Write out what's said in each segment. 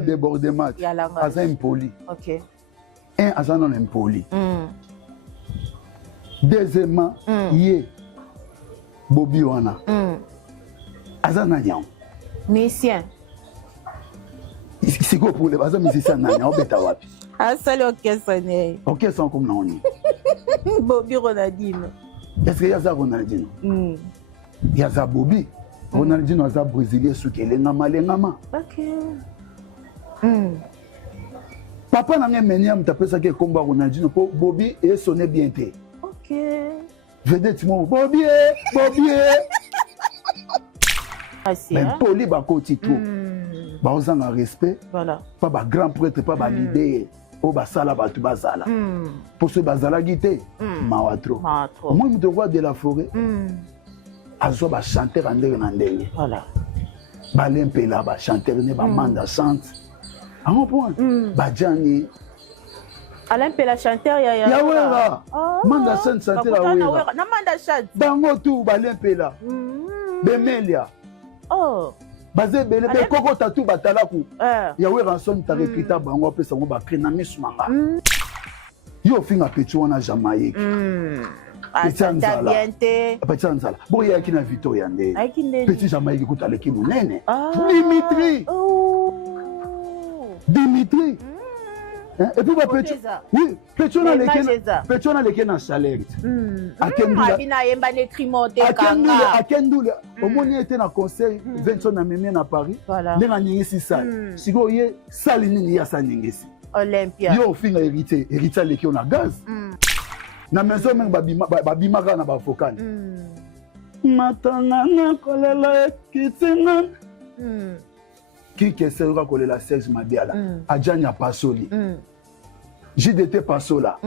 débordement. Aza impoli. Ok. Un, aza non impoli. Deuxièmement, yé, Bobi wana. Aza nanyang. Musicien. C'est quoi pour les bases musiciens nanyang, on beta wapi. Ah, salut, orchestre. Orchestre comme non. Bobi Ronaldinho. Est-ce qu'il y a ça Ronaldinho? Il y a ça Bobi. Ronaldinho aza brésilien souki lengama lengama. Ok. Papa n'a rien mené à me taper ça qui est combat Ronaldinho pour Bobi et sonner bien té. Ok. Vedette mon Bobi. Mais poli ba koti tout. Ba ozanga respect. Voilà. Pas ba grand prêtre, pas ba leader. O ba sala ba tu bazala. Pour ce bazala guité. Mawatro. Moi me droit de la forêt. Azo ba chanter andenge na ndenge. Voilà. Ba lempela ba chanter ne ba manda chante. À mon point. Ba jani. Alain Pela chanteur ya wera. Manda chante chanter la wera. Na manda chante. Dango tout ba lempela. Bemelia. Oh. Basé belé koko tatu batalaku. Ya wera son ta repita bango pesa ngo ba krena mismanga. Yo finga petu wana Jamaïque. Petit bon, il y a qui n'a Victoria. Petit Jamaïque écoute avec qui nous nene. Dimitri. Et puis, oui, petit on a les qui n'a salaire. Akendula, au moins il était dans conseil, 20 ans à Mémé à Paris. Les gagnés ici ça. Si vous voyez, Saline y a ça n'ingési. Olympia. Yo finga hérité les qui on a gaz. Na maison même babimaka na bafokani matanga na kolela kitina qui kesera kolela sexe mabiala ajanya pasoli JDT pasola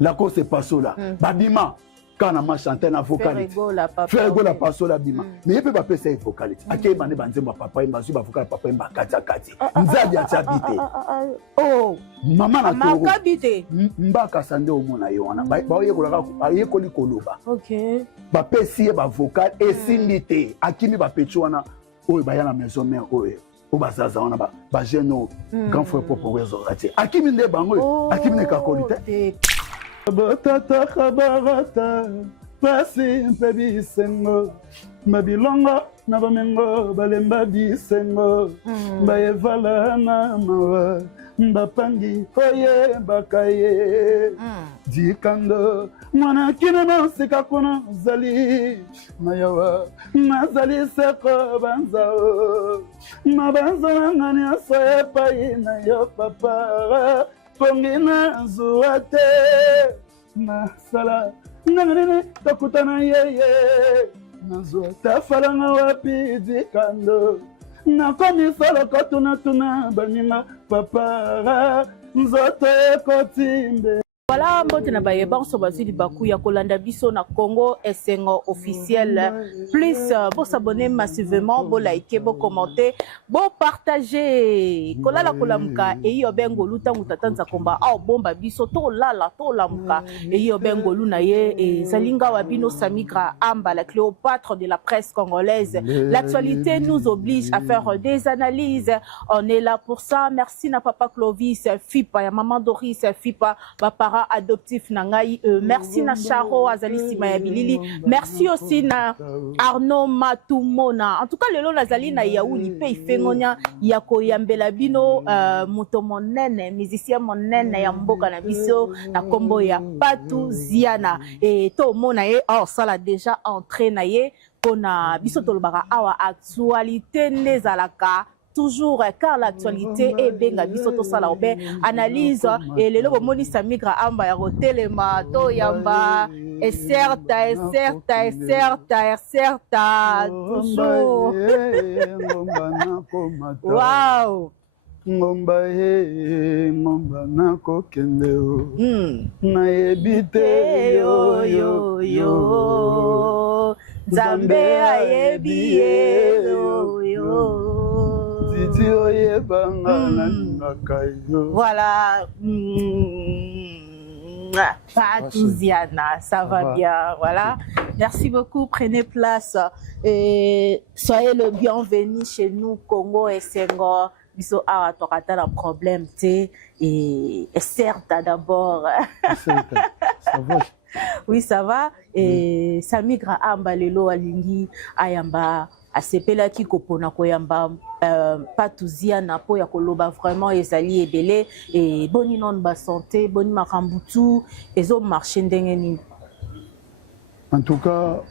la cause pasola babima kana ma chanter na vocalité faire go la pasola bima mais il peut pas passer vocalité akei bande banzemba papa imbazu ba vocalité papa imba kati kati nzadi atabite oh mama na toro makabite mbaka sande omona yo wana ba yekolaka ayekoli koloba OK ba pesi ba vocal esindite akimi ba pecho wana oyo ba yana maison mère oyo o bazaza wana ba jeune grand frère propre réseau ati akimi nde bango akimi ne kakolite Botata kabarata pasi mpe bisengo mabilongo na bamengo balemba bisengo bayevala na mawa mbapangi oye bakaye dikando mwana kina na sika kuna zali mayawa nazali seko banzao mabanza ngani asoye pai na yo papa Pongina zuate masala nangane takutana yeye nazuata falanga wapi dikando nakomi sala kotuna tuna baninga papa nzote kotimbe. Voilà, mbotena bayeba sobazili baku ya kolanda biso na Congo Esengo officiel. Plus pour s'abonner massivement, pour liker, pour commenter, pour partager. Kolala kolamuka eyo bengo luta mutatanza komba au bomba biso to lala to lamuka eyo bengo luna ye et Zalinga Wabino Samigra Amba, la Cléopâtre de la presse congolaise. L'actualité nous oblige à faire des analyses. On est là pour ça. Merci na papa Clovis, Fipa, ya maman Doris, Fipa, papa adoptif nangai, merci na Charo Azali Simayabilili, merci aussi na Arnaud Matumona. En tout cas le long Azali na Yaouli pe ifengonya yako yambela bino moto monene musicien monene ya mboka na biso na kombo ya Patou Ziana et to mona ye oh ça l'a déjà entré na ye pona biso tolobaka awa actualité nezalaka toujours car l'actualité est benga bisoto sala obe analyse et le lobo moni Samigra Amba ya hotelema to yamba et certes toujours wow ngomba ngomba na kokende na ebite yo Zambe ayebi yo voilà. Patou Ziana, ça va bien. Voilà. Merci beaucoup. Prenez place et soyez le bienvenu chez nous, Congo Esengo. biso awa tokata na problème te et certes d'abord ça va. oui ça va et ça migra amba lelo alingi ayamba asepelaki kopona koyamba patuziana po ya koloba vraiment ezali ebele et boni non ba santé boni makambutu ezo marché ndenge nini en tout cas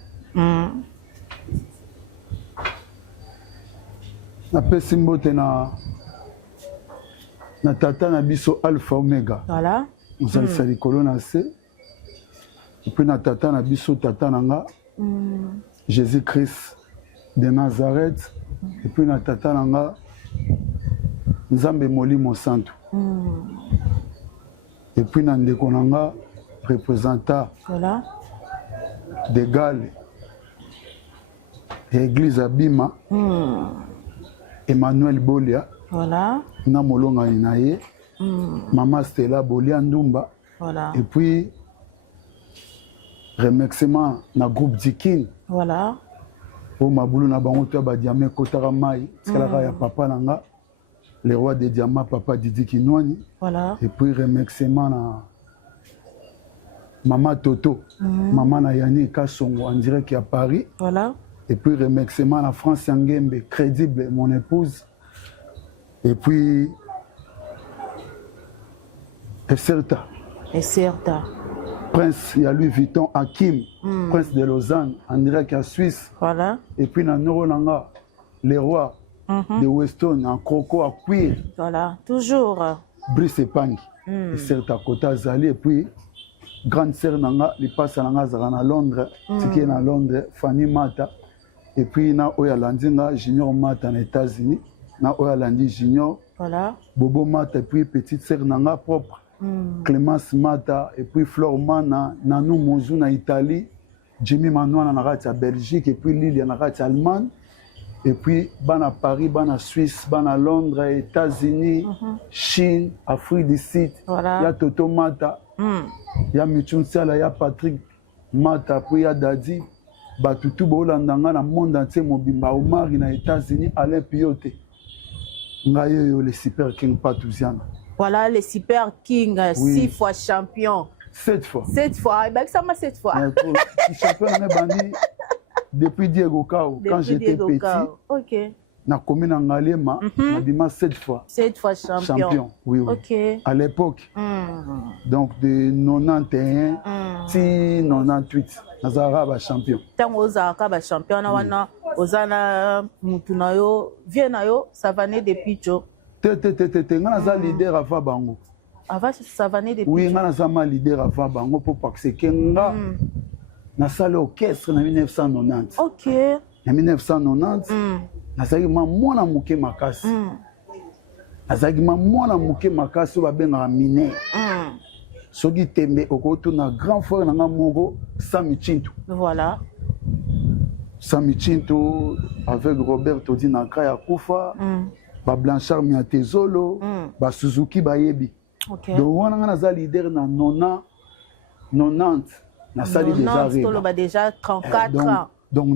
napesi mbote na tata na biso alpha omega voilà ozalisa likolo na se epuis na tata na biso tata na nga jésus christ de nazareth epuis na tata na nga nzambe molimo santo epuis na ndeko na nga représentant voilà de gale ya église abima Emmanuel Bolia, voilà. na molongani na ye, Maman Stella Bolia Ndumba, voilà. Et puis remerciement na groupe Dikin, voilà. Au Maboulou na bango to ba diamé kotara mai, skala ya papa nanga, le roi des diamants papa Didi Kinwani, voilà. Et puis remerciement na Maman Toto, Maman na Yani Kasongo en direct à Paris, voilà. Et puis remerciement à France Yangembe, crédible, mon épouse. Et puis, Eserta. Eserta. Prince, il y a Louis Vuitton, Hakim, Prince de Lausanne, en direct à Suisse. Voilà. Et puis, dans Noronanga, les rois de Weston, en Coco, à Cuir. Voilà, toujours. Brice Epang, Eserta Kota Zali. Et puis, grande sœur Nanga, il passe à Londres, Tiki à Londres, Fanny Mata. Et puis, na Oya Landinga, Junior Mata aux États-Unis. Na Oya Landi Junior. Voilà. Bobo Mata, et puis petite sœur Nanga propre. Clémence Mata, et puis Flore Mana, Nanou Mozou na Italie. Jimmy Manoa na Rati à Belgique, et puis Lily na Rati Allemagne. Et puis, Bana Paris, Bana Suisse, Bana Londres, États-Unis, Chine, Afrique du Sud. Voilà. Il y a Toto Mata. Il y a Michun Sala, il y a Patrick Mata, puis il y a Dadi. Batutu Bolandanga na monde entier mobimba Omar na États-Unis Alain Piote. Ngayo le Super King Patouziana. Voilà les Super King, oui. 6 fois champion. 7 fois. 7 fois, et bien ça m'a 7 fois. Champion bandi depuis Diego Kao quand j'étais petit. OK. Na commune en Ngalema, na bima 7 fois. 7 fois champion. Oui, oui. OK. À l'époque. Donc de 91 si 98. Nazara ba champion. Tango ozaka ba champion na wana ozana mutu na yo vie na yo Savané de Picho. Ngana za leader ava bango. Ava Savané de Picho. Oui, ngana za ma leader ava bango pour parce que nga na salle orchestre na 1990. OK. Na 1990 nazaki mwana muke makasi. Nazaki mwana muke makasi ba benga mine. Soki tembe okoto na grand frère na moko Sami Chintu. Voilà. Sami Chintu avec Robert Todi na Kaya Kufa, ba Blanchard Miatezolo, ba Suzuki Bayebi. OK. Donc wana nga za leader na 90 na sali déjà rêve. On a déjà 34 ans. Donc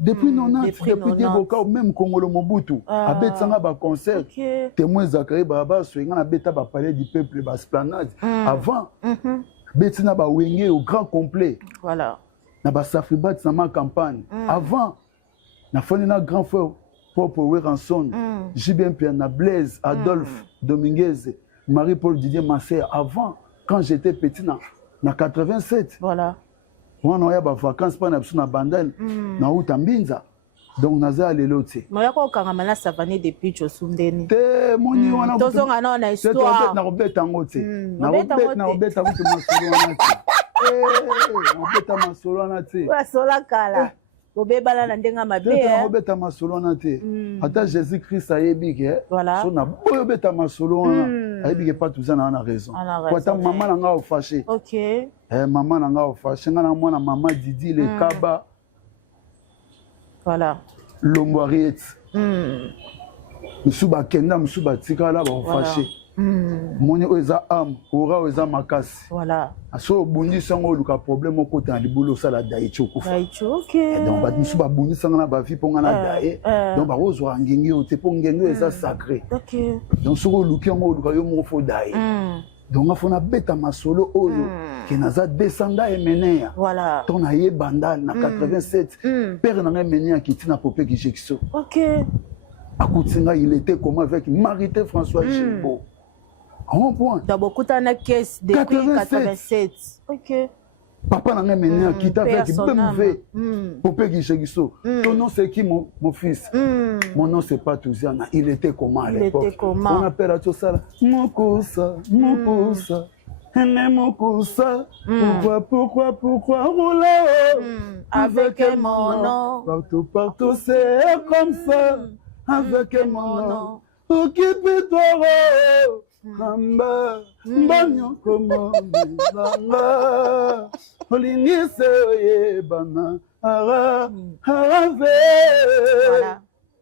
depuis 90, depuis Diego Kao, même Congolo Mobutu, abet sanga ba concert, témoin Zachary Baba, soinga na beta ba palais du peuple, ba esplanade. Avant, betina ba wenge au grand complet. Voilà. Na ba Safribat na ma campagne. Avant, na foni na grand frère Popo Weranson, JBM Pierre na Blaise, Adolphe Dominguez, Marie-Paul Didier Massé. Avant, quand j'étais petit na 87. Voilà. On a ba vacances pas na na bandel na utambinza donc naza lelo te moya ko kangama na Savané de Picho sundeni te moni wana tozonga na histoire na robeta ngote na robeta kutu masolo wana te na robeta masolo wana te wa sola kala obebala na ndenga mabe na robeta masolo wana te ata Jésus Christ ayebi ke so na boyo beta masolo wana ayebi ke pas tout ça na raison kwa ta maman nga o fâché. OK. Maman nanga o fâché nga na mwana maman Didi le Kaba. Voilà. Lomboariet. Musuba kenda musuba tikala ba o fâché. moni oyo eza âme ora oyo eza makasi voilà so obundisi yango oluka problème okota na libulu osala daichi okufa donc bato mosusu babundisanga na bavi mpo nga na daye donc bakozwaka ngenge oyo te mpo ngenge oyo eza sacré donc soki oluki yango oluka yo moko fo daye donc nga fo nabeta masolo oyo ke naza descenda emeneya to nayeba ndale na 87 père na nga emeneya akiti na pope kijekiso akutinga il était comment avec Marité François Gilbo en point d'abord kutana caisse depuis 87 papa n'a même mené akita avec BMV pope kijekiso ton nom c'est qui mon fils mon nom c'est pas Touziana il était comment à l'époque on appelle à tout ça mokosa Mokosa, pourquoi rouler avec mon nom partout c'est comme ça avec mon nom occupe-toi Kamba banyo komo banga olingise oyebana arave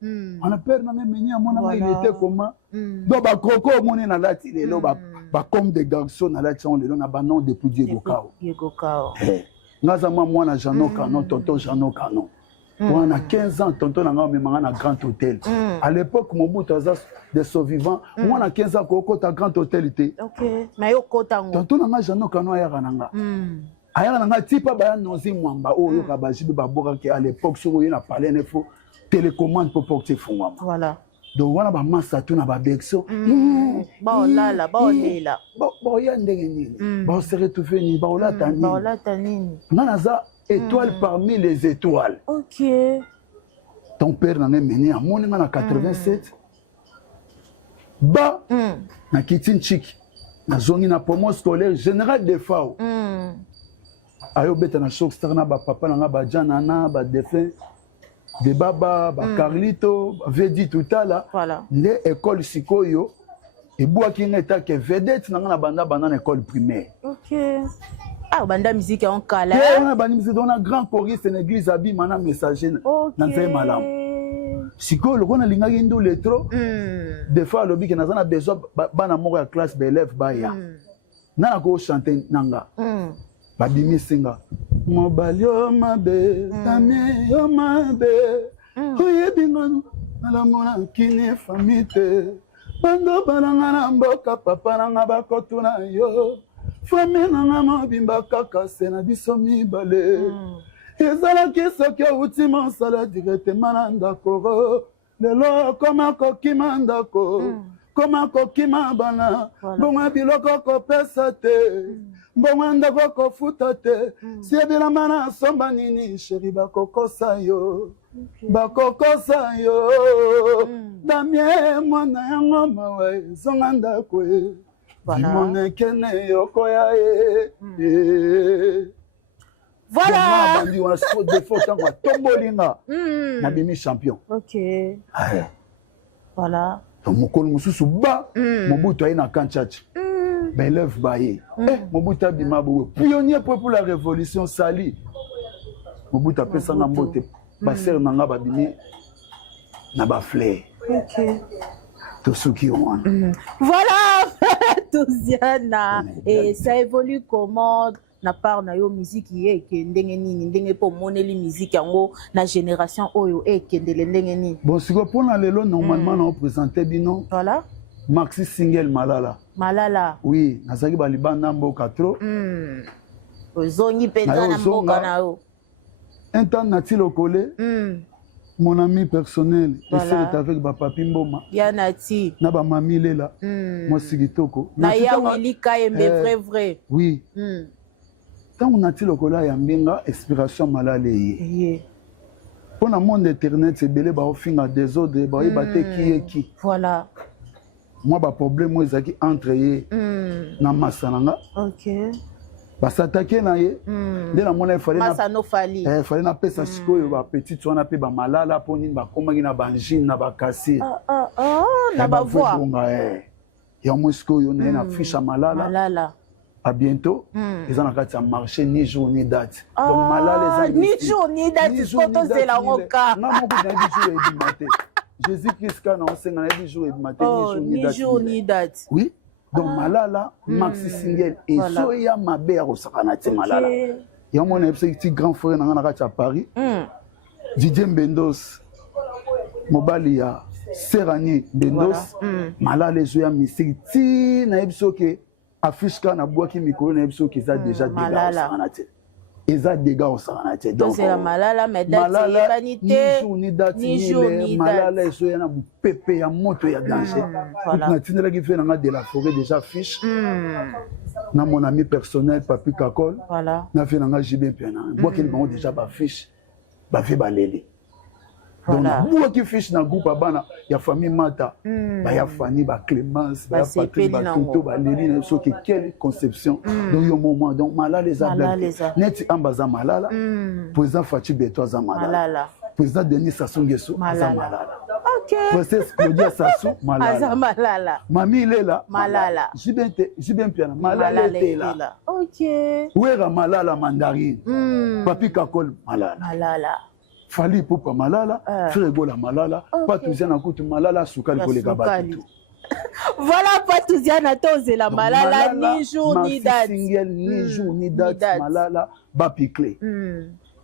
on appelle na meni ya mona il était comment donc ba kroko moni na lati lelo ba comme des garçons na lati on lelo na ba nom depuis Diego Kao ngaza mwana Jano Kano tonton Jano Kano on a 15 ans tonton na nga memanga na Grand Hôtel à l'époque Mobutu aza de survivants moi na 15 ans ko ta Grand Hôtel était mais yo kota ngo tonton na nga Jano Kano ayaka nanga ayaka nanga tipa ba nozi mwamba oyo ka bajibe baboka ke à l'époque sur yo na parler ne faut télécommande pour porter fond voilà donc wana ba massa tu na ba bexo ba lala ba lela ba ya ndenge nini ba se retrouver ni ba olata nini ngana za étoile parmi les étoiles ton père n'a mené à mon en 87 ba na kitin chik na zongi na promo scolaire général de FAO ayo beta na choc star na ba papa na ba jana na ba défunt de baba ba Carlito vedi tout à là nde école sikoyo et boa ki ngeta ke vedette na banda na école primaire banda musique en kala on a banda musique on a grand choriste en église abi mana messager na nzai malam sikoyo loko na linga ndo letro des fois lobi ke na zana besoin bana moko ya classe ba élève ba ya na ko chanter nanga babimi singa mobali yo mabe tami yo mabe oyebi ngano alamona kini famite bando balanga na mboka papa nanga bakotuna yo fami nanga mobimba kaka se na biso mibale ezalaki soki outi mosala directement na ndako lelo koma kokima ndako koma kokima bana bongo biloko kopesa te mbongo ndako kofuta te si ebilamba na somba nini sheri bakokosa yo damie mwana yango mawa ezonga ndako dimonekene yokoya voilà bandi wana de faute ntango atombolinga nabimi champion voilà mokolo mosusu ba Mobutu aye na kanchachi baélève baye Mobutu abima boye pionnier pour la révolution sali Mobutu apesanga mbote basere nanga babimi na bafleur tosuki wana voilà Touziana et ça évolue comment na part na yo musique ye ke ndenge nini ndenge po moneli musique yango na génération oyo ekendele ndenge nini bon siko pona lelo normalement na présenter bino voilà maxi single malala oui nazaki balibanda mboka trop ozongi penza na mboka na yo un temps nati lokole mon ami personnel essaie avec ba papi mboma ya nati na ba mami lela moi sigitoko na ya wili kayembe vrai oui tango nati lokola ya mbenga inspiration malale ye pour le monde internet c'est belé ba ofinga désordre ba yeba te ki voilà moi ba problème ezaki entre ye na masananga ba s'attaquer na ye de la mona fallait na fallait na pesa sikoyo ba petit wana pe ba malala poni ba komaki na banjine na ba kasi na ba voix ya mosikoyo na fiche malala à bientôt ils ont un marché ni jour ni date donc malala ni jour ni date photo c'est la roca na mo ko na jour et du matin Jésus Christ quand on sait na jour et du matin ni jour ni date oui donc malala maxi single ezoya mabe ya kosakana te malala yango na yebisa ti grand frère nanga na kati ya Paris Didier Mbendos mobali ya Serani Mbendos malala ezoya mystique ti na yebiso ke affiche ka na bwaki mikolo na yebiso ke eza déjà dégâts kosakana te eza dégâts kosakana te donc c'est la malala mais date yebani te ni jour ni malala ezoya na mopepe ya moto ya danger natindelaki fe nanga de la forêt déjà fiche na mon ami personnel Papi Kakol na fe nanga jibe pena bwakeli bango déjà bafiche bafe baleli donc bwaki fiche na groupe abana ya famille Mata baya Fanny ba Clémence baya Patrick Batuto baleli na soki quelle conception donc yo moment donc malala les ablaques net ambaza malala président Fachi Beto za malala président Denis Sassou Nguesso za malala princesse Claudia Sassou malala mami Lela malala jibin piana malala tela wera malala mandarine Papi Kakol malala Fali Poupa malala, Frégola malala, Patouziana Koutou malala, Soukali Kolega Batutu. Voilà Patouziana Toze la malala, ni jour ni date. Single, ni jour ni date, malala, Bapiclé.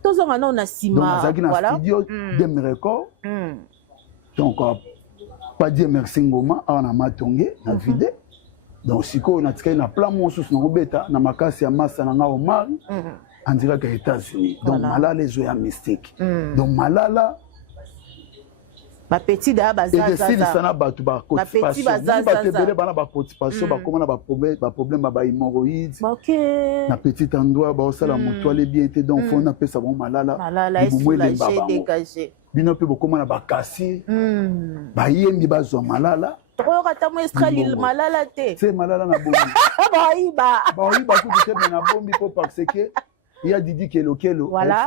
Tozo ngana on a sima. Donc, on a un studio de mes records. Donc, pas dire merci Ngoma, on a matongé, on a vidé. Donc, si on a tiré un plan monsous, on a bêta, on a makasi à massa, on a omar. On dirait qu'aux États-Unis. Donc, malala les joueurs mystiques. Donc, malala. Ma petite bazaza. Et si ça n'a pas tout bas constipation. Ma petite bazaza. Ba constipation, ba comment ba problème ba hémorroïdes. OK. Na petite endroit ba ça la motoile bien été donc faut on appelle ça bon malala. Malala est soulagé, dégagé. Bino pe comment na ba kassi. Ba yembi ba zo malala. Trop katamu Australie malala te. C'est malala na bombi. Ba tout te na bombi pour parce que il y a Didi Kelo, voilà.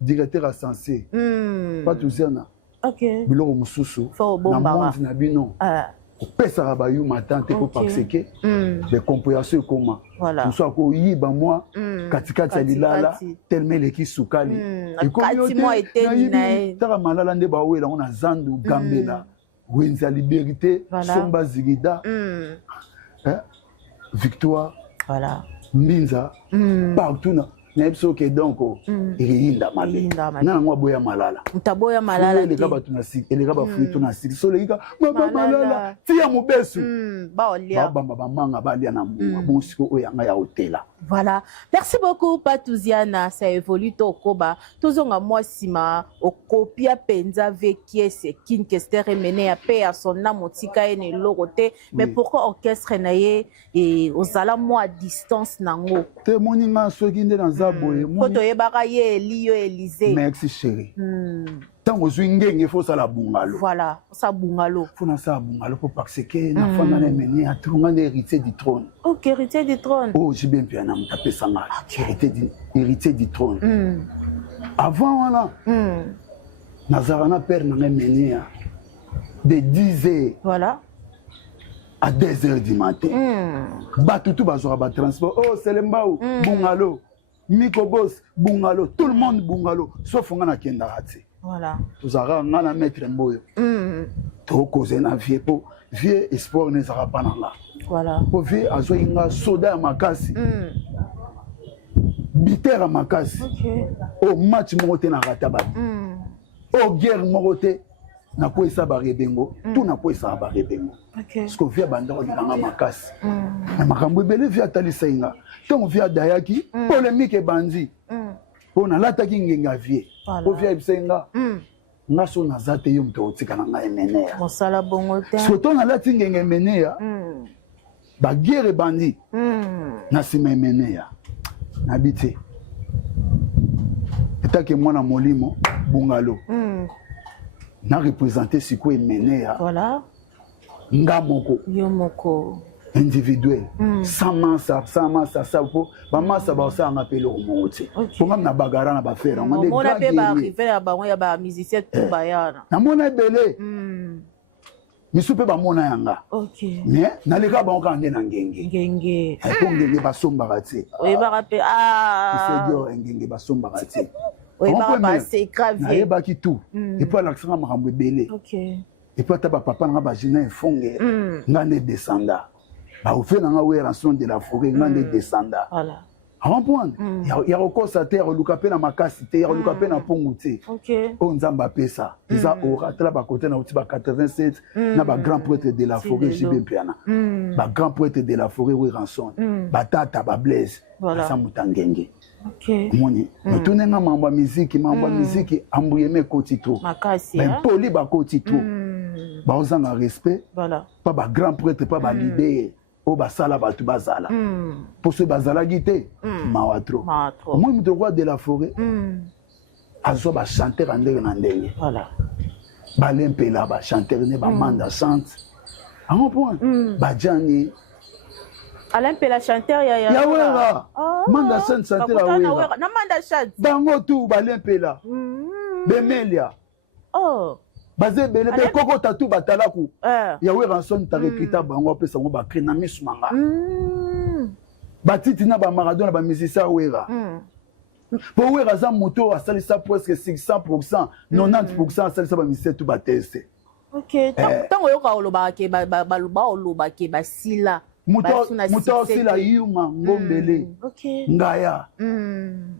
Directeur à Sensé. Pas tout ça. Ok. Biloko mususu. Na monde na bino. Pesa rabayu matin te pour parce que les compréhensions comment. Voilà. Nous sommes ko yiba moi katikati ya lilala tellement les ki sukali. Et comme moi était na tara malala nde ba wela on a zandu gambela. Wenza liberté somba zigida. Victoire. Voilà. Mbinza partout na nebso ke donc irinda mali na ngwa boya malala mtaboya malala ele kaba tunasi ele kaba fuitu na siki so leka baba malala tia mubesu ba olia baba manga balia na mu bonsiko oyanga ya hotela. Voilà, merci beaucoup Patouziana, ça évolue to koba tozonga moi sima o copia penza vekie c'est kin kester mené à paix à son amotika ene loroté mais pourquoi orchestre naye et osala moi à distance nango te moninga soki nde na zaboye poto yebaka ye Elio Élysée merci chérie tango zwingenge faut ça la bungalo voilà ça bungalo faut na ça bungalo pour parce que na fana na mené à trunga héritier du trône. OK, héritier du trône. Oh, j'ai bien pu en taper ça mal. Héritier du trône. Avant voilà. Nazarana père m'a mené de 10h. Voilà. À 2h du matin. Batutu bazora ba transport. Oh, c'est le mbao. Bungalo. Mikobos bungalo. Tout le monde bungalo. Sauf on a kenda raté. Voilà. Vous avez un maître mboyo. To causer na vie pour vieux espoir ne sera pas là. Voilà. Pour vieux azo inga soda makasi. Bitter makasi. Au match moté na rataba. Au guerre moté na ko esa ba rebengo. Tout na ko esa ba rebengo. Parce que vieux bandoro na makasi. Na makambo belé vieux atalisa inga. Tant vieux dayaki polémique bandi. On a l'attaqué ngenga vie. Au vieux bisenga. Naso nazate yo mto otikana nga emenea. Mosala bongo te. Soto na lati ngenga emenea. Ba guerre bandi. Na sima emenea. Nabiti. Etake mwana molimo bungalo. Na représenter siko emenea. Voilà. Nga moko. Yo moko. Individuel. Sans massa ça pour ba massa ba ça nga pelo monte. Pour ngam na bagara na ba fera. On a pe ba arriver ya ba ya ba musicien tout bayana. Na mona belé. Misu pe ba mona yanga. OK. Mais na leka ba onka ngena ngenge. Ngenge. Ko ngenge ba somba kati. Oui ba rappel C'est dur ngenge ba somba kati. Oui ba c'est grave. Na yeba ki tout. Et puis l'accent makambo belé. OK. Et puis ta ba papa nga ba jina fonge. Nga ne descenda. Bah, fait dans la rançon de la forêt, dans des descendants. Voilà. À un point, il y a encore ça terre, il y a ma casse, il y a na pongouté. Ok. On zamba pesa. Ils ont aura là bas côté na outil ba 87, na ba grand prêtre de la forêt Jibé Piana. Ba grand prêtre de la forêt oui rançon. Ba tata ba blaise. Voilà. Ça mutangenge. Ok. Moni. Nous tourner na mamba musique ambuyeme kotito. Makasi. Ben poli ba kotito. Ba ozanga respect. Voilà. Pas ba grand prêtre, pas ba leader. O basala batu bazala. Pour ce bazala guité, mawatro. Moi me droit de la forêt. Azo ba chanter andenge na ndenge. Voilà. Ba lempela ba chanter ne ba manda chante. À un point. Ba jani. Alain Pela chanteur ya wera. Manda chante chanter la wera. Na manda chante. Bango tu ba lempela. Bemelia. Oh. Bazé belé be koko tatu batalaku. Ya wera son ta recruta bango pesa ngo ba krena misumanga. Batiti na ba Maradona ba musicien wera. Pour wera za moto asalisa presque 600%, 90% asalisa ba musicien tout bateste. OK. Tant oyoka oloba ke ba oloba ke ba sila. Moto sila yuma ngombele. OK. Ngaya.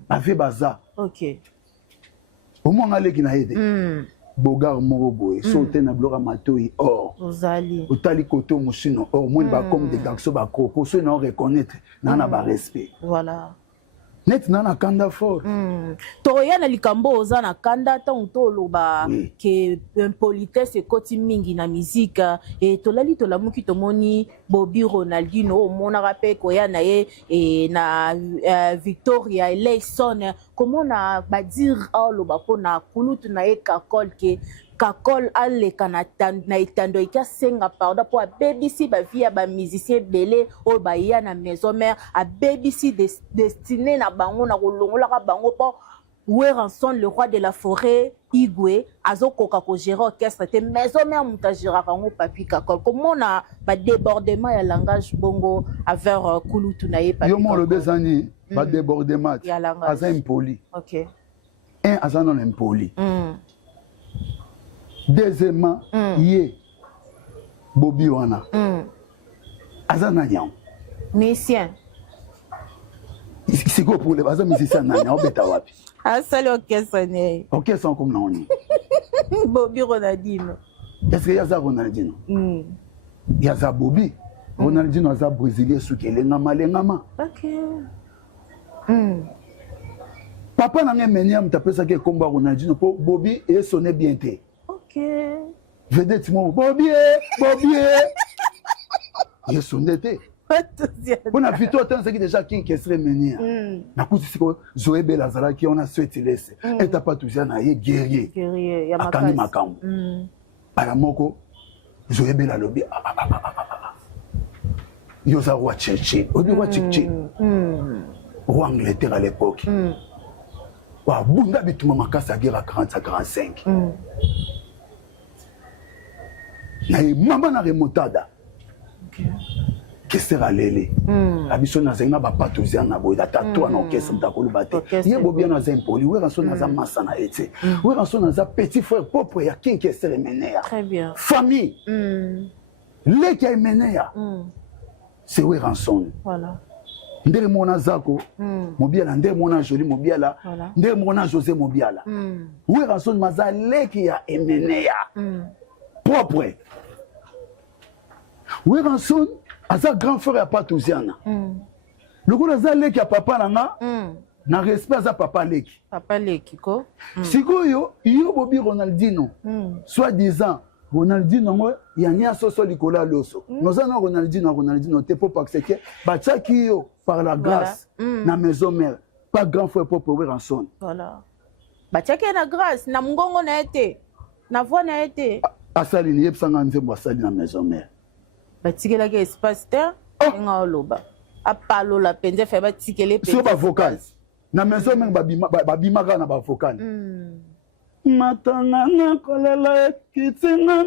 Ave baza. OK. Au moins aleki na yede. Bogar moroboy sauter na blora matoi or ozali otali koto musino or moi ba comme des garçons ba koko so na reconnaître na ba respect voilà net na kanda fort toya na likambo oza na kanda tant toloba ke politesse ekoti mingi na musique et tolali tolamuki tomoni Bobby Ronaldinho omonaka pe koya na ye na Victoria Eleison comment na ba dire oloba pona kulutu na ye kakol ke kakol aleka na itando ika senga pardon pour BBC ba via ba musicien belé o ba ya na maison mère a BBC destiné na bango na kolongola ka bango po Weranson le roi de la forêt Igwe azokoka ko gérer orchestre te maison mère muta gérer kango papi kakol comment na ba débordement ya langage bongo avec kulutu na ye papi yo mo le bezani ba débordement aza impoli OK aza non impoli deuxièmement yé Bobby wana azana nyam musicien siko pour les bazan musicien na nyam beta wapi asali orchestre ne orchestre comme naoni Bobby Ronaldinho est-ce que yaza Ronaldinho yaza Bobby Ronaldinho aza brésilien sukele ngama lengama OK papa na ngemenia mtapesa ke komba Ronaldinho po Bobby et sonné bien té. OK. Vedette mon Bobby. Il sonné té. On a vu toi tant ça qui déjà qui serait menia. Na kuti siko Zoé Belazala qui on a souhaité laisser. Et t'as pas toujours na ye guerrier. Guerrier ya makasi. Makambo. Para moko Zoé Belalobi. Yosa roi Tchétché. Obi roi Tchétché. Roi Angleterre à l'époque. Wa bunda bituma makasa guerre 40 à 45. Na mama na remontada. OK. Qu'est-ce sera lélé? La mission na zenga ba patouzian na boy data toi na orchestre ndakolu bate. Ye bobia na zempoli, we ranso na za massa na ete. We ranso na za petit frère propre ya kin qu'est-ce menea. Très bien. Famille. Le qui a menea. C'est we ranso. Voilà. Ndere mona zako mobiala ndere mona joli mobiala ndere mona José mobiala we ranson maza leki ya emenea propre we ranson aza grand frère ya patouziana le coup aza leki ya papa nanga na respect aza papa leki ko sikoyo yo Bobby Ronaldinho soit disant Ronaldinho ngo ya nya soso likola loso nozana Ronaldinho te pour parce que bachaki yo par la grâce na maison mère pas grand frère propre we ranson voilà bachaki na grâce na mungongo na été na voix na été asali ni yebsanga nzembo asali na maison mère batikela ke espace terre nga oloba apalo la penze fa batikele penze so ba vocal na maison mère babimaka na ba vocal matanga na kolela kitinga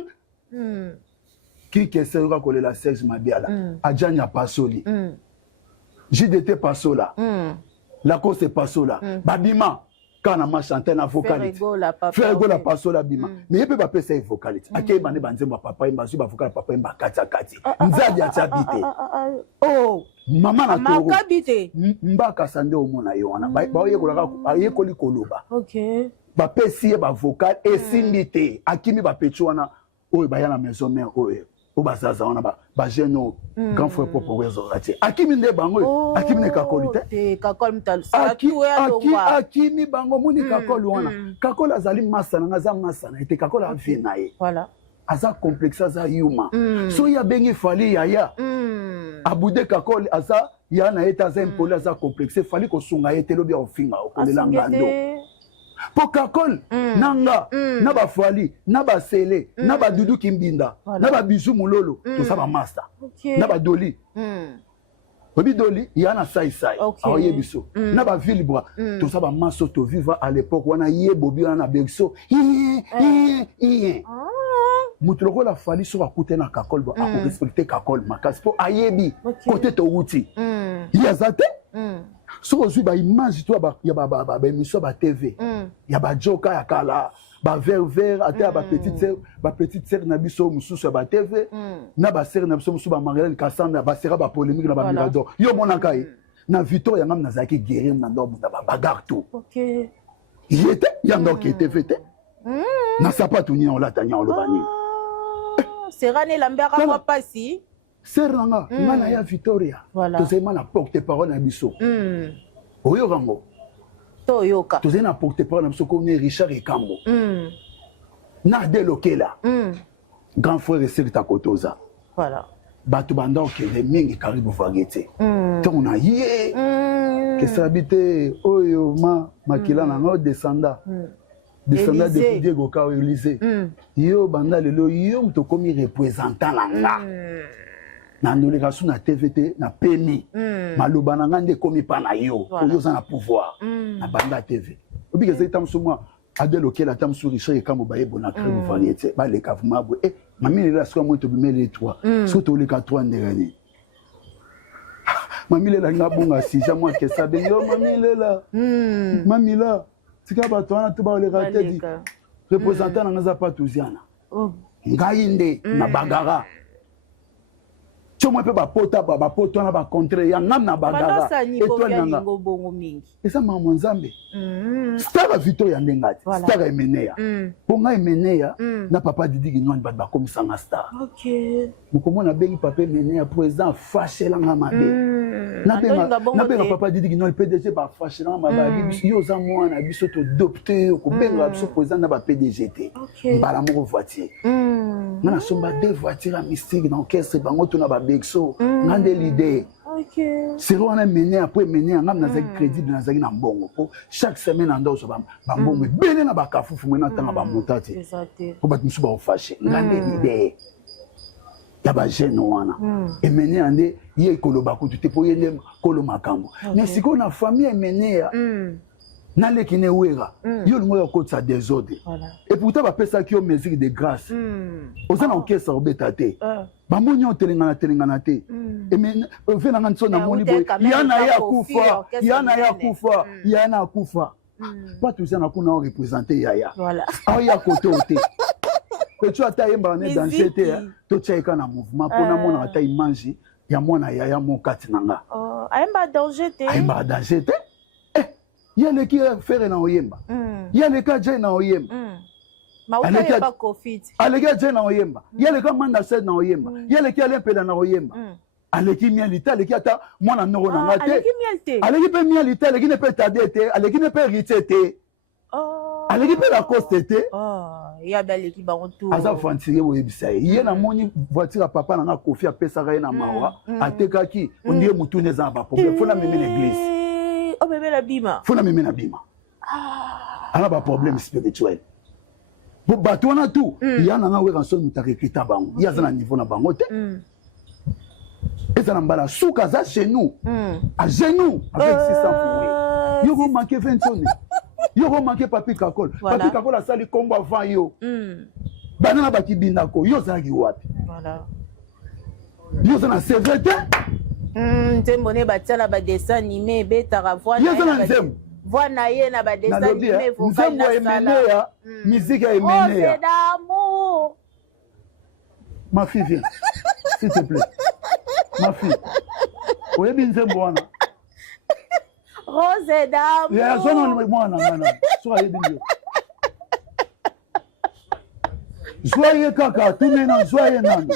qui kesera kolela Serge Mabiala ajanya pasoli JDT pasola la cause pasola babima kana machanté na vocalité faire ego la paso la bima mais yebe ba pesa vocalité akei bane banzemba papa imba su ba vocalité papa imba kati kati nzadi atabite oh mama na toro makabite mbaka sande omona yo wana ba yekolaka ayekoli koloba OK ba pesi ba vocal esindite akimi ba pecho wana oyo ba ya na maison mère oyo obazaza wana ba jeune grand frère propre wezo ati akimi nde bango akimi ne kakoli te kakol mtal sa tu ya tongwa akimi bango muni kakoli wana kakoli azali masana ngaza masana ete kakoli avina ye voilà aza complexe aza yuma so ya bengi fali yaya abude kakoli aza ya na eta aza impoli aza complexe fali ko sunga yete lobi ofinga okolela ngando po kakol nanga na ba fali na ba sele na ba dudu kimbinda na ba bizu mulolo to sa ba master na ba doli obi doli ya na sai aye biso na ba villebra to sa ba maso to vivre à l'époque wana ye bobi wana na berso mutu lokola fali so akute na kakol ba ako respecter kakol makasi po ayebi côté to wuti ya zate so ozwi ba image to ba ya ba émission ba TV ya ba joka ya kala ba vert ate ba petite sœur na biso mususu ba TV na ba sœur na biso mususu ba Marilyn Kassanda ba sera ba polémique na ba Mirador yo mona kai na Victor ngam nazaki guerrier na ndo ba bagarre tout OK yete yando ki était fêté na sapatu ni on la tanya on lo bani sera ne lambera kwa pasi seranga ngana ya Victoria to sema na porte-parole na biso oyo rango to yoka to zena porte-parole na biso ko ne Richard Ekambo na delokela grand frère Serta Kotoza voilà batu banda okele mingi karibu vagete to na ye que sabite oyo makila na no descenda de Diego Kao Élysée yo banda lelo yo mto komi représentant langa na ndoleka su na TVT na peni maloba na ngande komi pa na yo oyo za na pouvoir na banda TV obike zeta msumwa adelo kela tamsu Richard Ekambo baye bona crème variété ba le kavuma bo mami la so mo to bimele 3 so to le ka 3 nderani mami la ngabunga si jamwa ke sabe yo mami la tika ba to na to ba le raté di représentant na ngaza pa tuziana ngainde na bagara chomo pe ba poto na ba contre ya ngam na bagara étoile nanga bongo mingi esa mama nzambe star Victoria ndengati star emenea ponga emenea na papa Didi Ginwani ba komisanga star OK mukomona bengi papa emenea président fâché la ngama be na benga papa Didi Ginwani PDG ba fâché la ngama ba biso yo za mwana biso to adopter ko benga biso président na ba PDG te mbala moko voiture ngana somba deux voitures mystique dans orchestre bango to na ba bexo ngande l'idée OK c'est on a mené après mené ngam na zaki crédible na zaki na mbongo po chaque semaine ando so ba mbongo bene na ba kafufu mena tanga ba mutati ko ba musu ba fâché ngande l'idée ya ba jeune wana et mené ande ye koloba ko te po yende kolo makambo mais siko na famille mené na leki ne wera yo le moyo ko tsa désordre et pourtant ba pesa ki o musique de grâce ozana okesa obetate ba monyo telengana te et men vena nganso na moni boy yana ya kufa pas tout ça na kuna représenter yaya voilà ya koto te que tu as yemba ne danger te to tchaika na mouvement pona mona ata image ya mona yaya mo kati nanga ayemba danger te yale ki faire na oyemba yale ka je na oyemba mauta ba covid aleka je na oyemba yale ka manda set na oyemba yale ki ale pela na oyemba aleki mialite aleki ata mwana noko na ngate aleki pe mialite aleki ne pe tadete aleki ne pe ritete aleki pe la coste te ya baleki ba retour aza fantire wo ebisa ye na moni voiture papa na Kofi apesa ka na mawa atekaki ondie mutu neza ba problème fona meme na église o bébé la bima fona meme na bima ala ba problème spirituel bo batona tout ya na ngawe kan so mutakekita bango ya za na niveau na bango te ezana mbala suka za chez nous à genoux avec 600 fouets yo ko manquer 20 tonnes yo ko manquer papi kakol papi kakol a sali kombo avant yo banana bakibinda ko yo za ki wapi voilà yo za na sévérité ntembo ne batiala ba dessin animé beta ravoi yo za na nzembo voix na ye na ba dessin animé vocal nzembo emeneya musique ya emeneya Rose d'amour. ma fille viens s'il te plaît ma fille oyebi nzembo wana Rose d'amour. ya zona mwana ngana so ayebi ndio Joyeux kaka tunena joyeux nando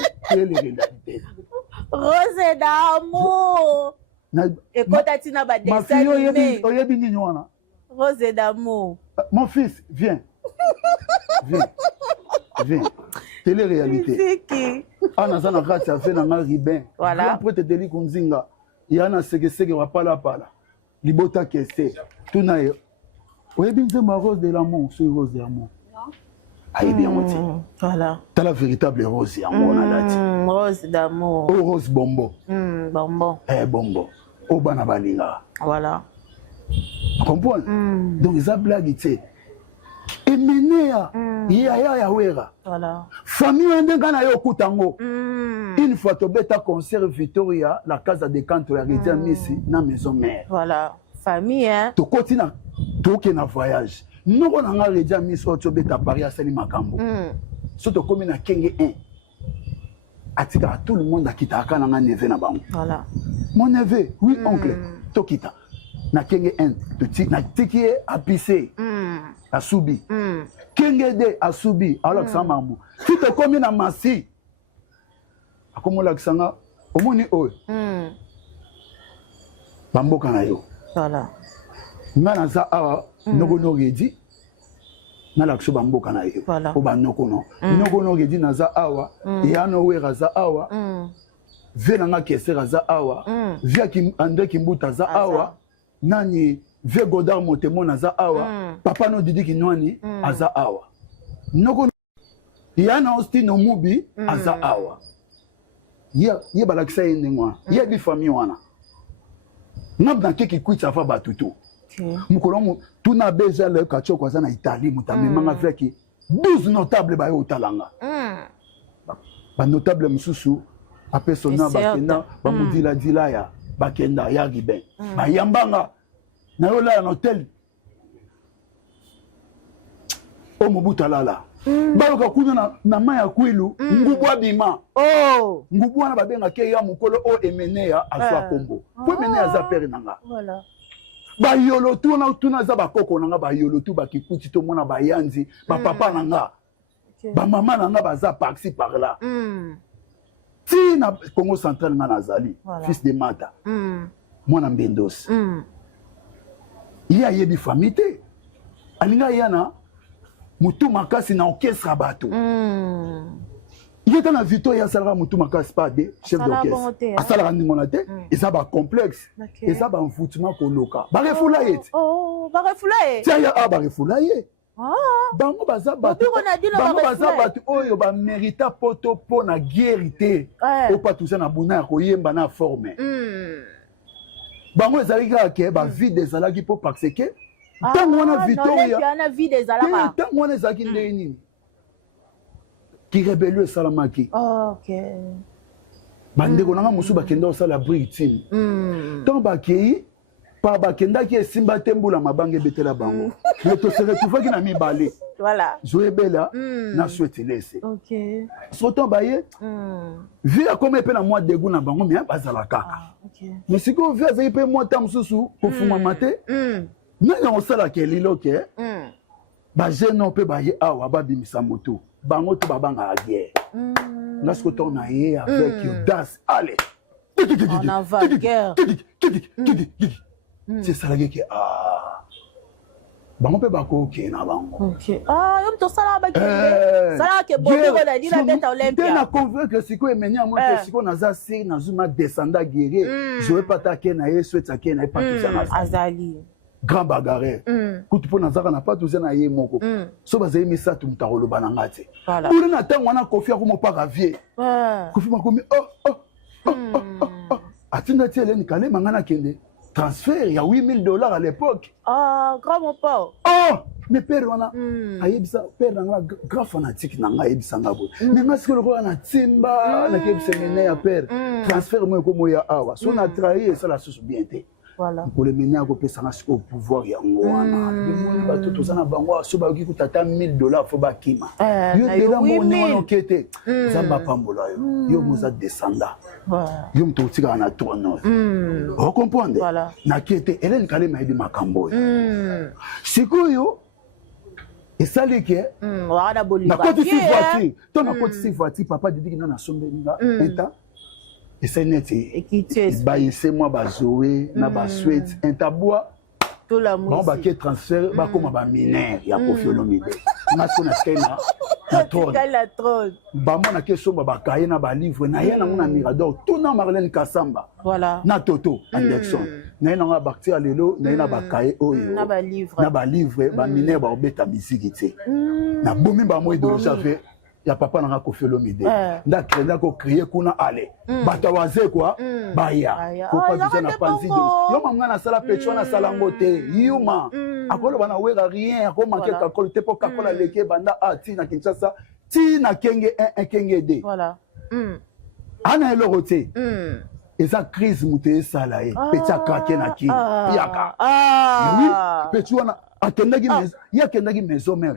Rose d'amour. Écoute tina ba ma dessin fille animé oyebi nini wana Rose d'amour. mon fils viens viens télé-réalité Musique. ana sana kati afe na nga ribin Voilà. après te deli kunzinga yana sekeseke wapala libota kese tuna ye oyebi nzembo ya rose de l'amour soki rose de l'amour ayebi yango te Voilà. tala véritable rose yango wana lati Rose d'amour. o rose bombo Bonbon. bombo o bana balingaka Voilà. comprendre donc eza blague te emeneya yaya ya wera Voilà. famille wana ndenge na yo okuta yango une fois tobeta concert Victoria la casa de canto ya Redia Misi na maison mère Voilà. Famille, hein. tokoti na toke na voyage noko na nga Redia Misi oyo tobeta Paris asali makambo so tokomi na kenge 1 atikaka tout le monde akitaka na nga neve na bango Voilà. mon neveu oui oncle tokita na kenge 1 natiki ye apise asubi kenge de asubi alakisa mambo ti tokomi na masi akomolakisa nga omoni oyo bamboka na yo Voilà. nga naza awa nogonogedi nalakisa bamboka na yo Voilà. po banokono nogonogedi naza awa eyano wera aza awa ve na nga keser aza awa ve andre kimbuta aza awa nani ve godard motemon aza awa papa no didi kinwani aza awa noko yana ostino mubi aza awa ye balakisa ye ndenge wana ye bi famille wana ngabna keki kwitsa fa batutu mukolo tuna beja le kachoko aza na Italie mutamemanga veki 12 notables bayo otalanga ba notable mususu apesona bakenda bamudila dilaya bakenda ya riben bayambanga na yo la en hôtel o mobuta lala baluka kuna na maya kwilu ngubu abima ngubu wana babenga ke ya mukolo o emeneya azwa kombo po emeneya za pere nanga Voilà. bayolo tuna za bakoko nanga bayolo tu bakikuti to mona bayanzi bapapa nanga bamama nanga baza par-ci par-là ti na Congo central nga nazali fils de Mata mwana Mbendos ye ayebi famille te alinga yana mutu makasi na orchestre bato ye ta na Victoria asalaka mutu makasi pa de chef d'orchestre asalaka ndingo na te eza bacomplexe eza bamfutuma koloka barefula ye ti tia ya a barefula ye bango baza bato oyo bamérita poto mpo na guerre te opatusa na buna ya koyemba na forme bango ezalaki kaka ke bavide ezalaki mpo parce ke ntango wana Victoria ntango wana ezalaki ndenge nini kirébelio esalamaki bandeko nanga mosusu bakenda kosala britin ntango bakei pa bakendaki esimba te mbula mabanga ebetela bango me toseretufaki na mibale zoyebela na suetelese soto baye vi akoma epe na mwa degu na bango me bazala kaka me sikoyo vi azali mpe mwa ta mosusu kofungwama te nani osalaka elilo ke bagene mpe baye awa babimisa moto bango to babangaka guerre nga siko ntango na ye avec audace ale esalaki ke bango mpe bakokee na bango te na convaincre sikoyo emeni yango te sikoyo naza siri nazwi ma descenda guerrier zoye pata ake na ye sweti ake na ye patuzanazali grand bagarre kutu mpo nazaka na patuza na ye moko so bazali misato moto akoloba na nga te ule na ntango wana kofi akomopaka vie kofi makomi atinda ti eleni kalema nga nakende transfert ya $8000 à l'époque. Grand mon père. Mais père wana ayebisa père nanga grand fanatique nanga ayebisa ngabo. Mais nga siko lokola na timba na kebisa mene ya père. Transfert mo ko moya awa. So na trahi ça la susu bien te. pour le mener à kopesa au pouvoir yango wana bimoni bato tozana bango so ba ki kutata $1000 faut bakima yo dela moni wana okete zamba pambola yo moza descenda yo mtotika na trône vous comprenez na kete Hélène Kalema yedi makambo sikoyo esaleke na koti si voiture to na koti si voiture papa didi na sombelinga eta eseneti baïse moi bazoé na ba sweat intabwa tout la musique bon ba qui transfert ba comme ba mineur ya Koffi Olomide na sona skena na trône ba mona ke somba ba kaye na ba livre na yana mona Mirador tout na Marlène Kassamba na Toto Anderson na yana ba aktia lelo na yana ba kaye oyo na ba livre ba mineur ba obeta musique te na bomi ba mo idolo chave ya papa na Koffi Olomide nda ko créer kuna ale batawaze quoi baya ko pas besoin na panzi yo mama na sala pecho na sala ngote yuma akolo bana wera rien akoma ke kakolo te po kakola leke banda ati na Kinshasa ti na kenge kenge de ana elorote eza crise mute sala e pecha krake na ki yaka oui pecho wana akendaki maison mère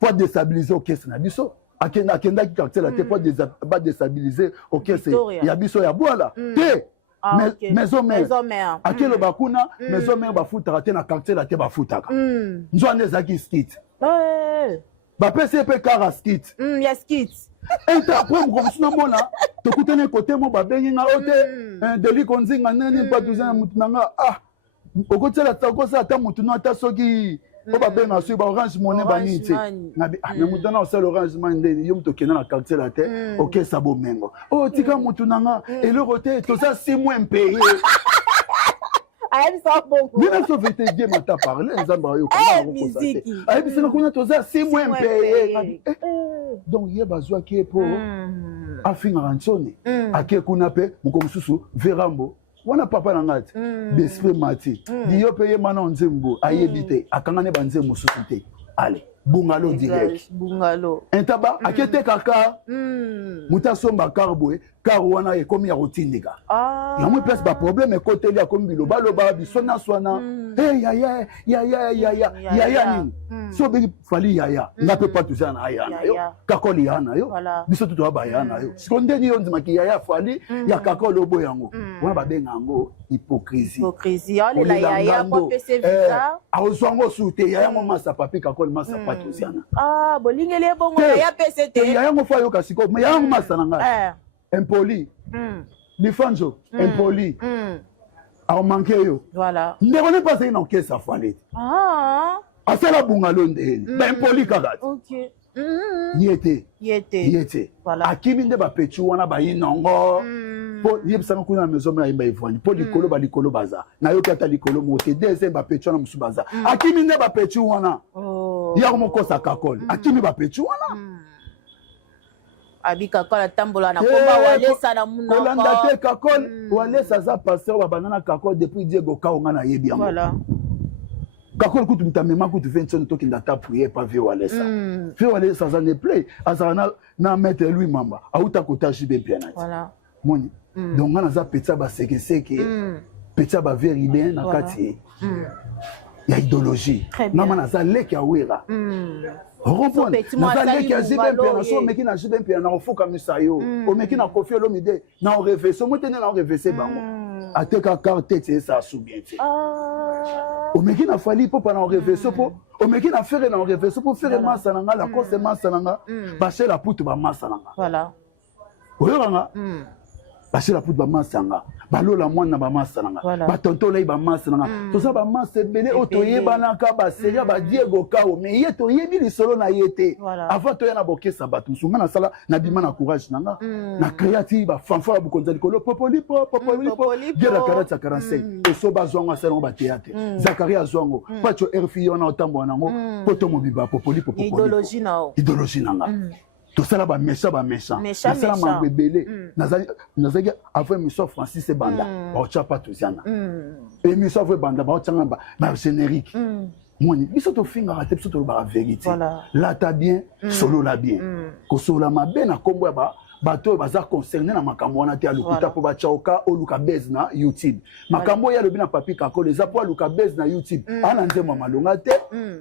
pour déstabiliser au caisse na biso akenda ki quartier la te pour déstabiliser au caisse ya biso ya boala te maison mère akelo bakuna maison mère bafuta te na quartier la te bafutaka nzwana ezaki skit ba PCP car skit ya skit eta après comme suna mona to kutene côté mo ba benginga ote deli konzinga nani pas besoin mutu nanga okotela takosa ta mutu no ta soki o ba benga so ba Orange Money bani te ngabi me mutu na osala Orange Money yo mutu kena na quartier la te OK sabo mengo tika mutu nanga elorote to ça 6 mois impayé ayebi ça beaucoup bien so vete bien mata parler nzamba yo comment on ça ayebi sina kuna to ça 6 mois impayé donc ye bazwa ki po afinga ranchoni ake kuna pe mukomsusu verambo wana papa na ngati besprit mati diyo peye mana nzembo ayebite akangane banze mususu te allez bungalo direct bungalo entaba akete kaka mutasomba karboe car wana e komi ya rotindika ya mwe place ba problème e côté li akomi biloba loba bisona swana ya nini so be fali ya ngape pas tout ça na ya na yo kakoli ya na yo biso tout ba ya na yo sikonde ni onzi maki ya fali ya kakolo bo yango wana ba benga ngo hypocrisie ole la ya ko pese visa awuzwango sute ya yango masa papi kakoli masa patosiana bolingele bongo ya pese te ya yango fa yo kasiko me ya yango masa nanga impoli lifanzo impoli au manqué yo voilà ndeko ne pas ina okesa fale asala bungalo ndeni ba impoli kaka OK yete voilà akimi nde ba pechu wana ba inongo po yebisanga kuna maison ya imba ivwani po likolo ba likolo baza na yo kata likolo mote deuxième ba pechu wana musubaza akimi nde ba pechu wana ya mokosa kakoli akimi ba pechu wana abika kola tambola na komba walesa na munoko kolanda te kakol walesa za pasteur ba banana kakol depuis Diego Kaonga na yebi yango voilà kakol kutu mtamema kutu vention to kinda ta prier pas vieux walesa vieux walesa za ne play azana na mettre lui mamba auta kota jibe bien voilà moni donc ngana za petsa ba seke petsa ba veride na kati ya idéologie ngama na za leki awera Repone, nazali ki azibe pia na so meki na jibe pia na ofuka misayo o meki na Koffi Olomide na o revese mo tene na o revese bango ateka carte te sa soubiente o meki na fali popa na o revese po o meki na fere na o revese po fere masa na nga la cause masa na nga ba la putu ba masa na nga voilà oyanga ba la putu ba masa nga balola mwana ba masa na nga ba tonto lai ba masa na nga to sa ba masa bele otoyeba na ka ba seria ba Diego Kao mais ye to yebi lisolo na yete avant to yana bokesa batu sunga na sala na bima na courage na nga na créative ba fanfara bu konza likolo popoli gera 45 et so ba zonga sala ba théâtre Zakaria zongo pacho RFI ona otambo nango poto mobiba popoli idéologie na nga tout ça là ba méchant ça là ma bébé nazali avant mission Francis et Banda ba ocha pas tout ça et mission Banda ba ocha ba générique moni biso to finga raté biso to ba vérité là ta bien solo la bien ko solo ma ben na kombo ba bato baza concerné na makambo wana te alukuta po bachaoka oluka base na YouTube makambo ya lobi na papi kakole za po aluka base na YouTube ana nzema malonga te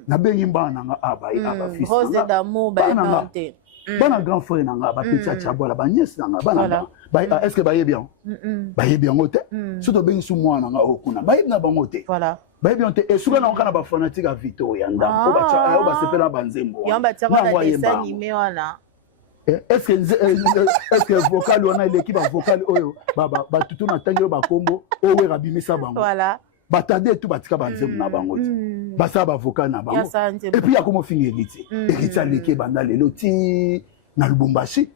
na bengi mbana nga abai aba fils Rose d'amour bainante bana grand frère nanga ba petit chabola ba nièce nanga bana ba est-ce que ba bien ngote surtout bengi su mwana nga okuna ba na bango te voilà ba bien te esuka na kana ba fanatique a Victoria ndam ko ba sepela banzembo yamba tsaka na dessin animé wana est-ce que vocal on a l'équipe vocal oyo ba tutu na tangelo ba kombo owe rabimisa bango voilà batade tout batika banzemu na bango basa ba vocal na bango et puis ya komo finir héritier leke banda lelo ti na Lubumbashi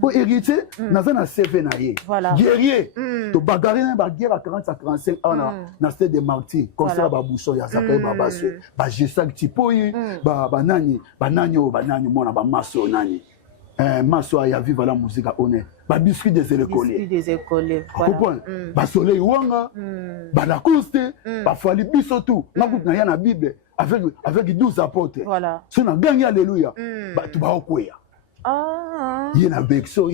pour héritier naza na CV na ye guerrier to bagarre na ba guerre à 40 à 45 ans na stade de martyrs concert ba boucho ya Zakaye Babaso ba Jesak Tipoyi ba nani mona ba maso nani maso ya vive la musique honnête ba biscuit des écoles voilà ba soleil wanga ba Lacoste ba fali biso tout na na ya na Bible avec 12 apôtres voilà so na gagné alléluia ba tu ba okweya yena bekso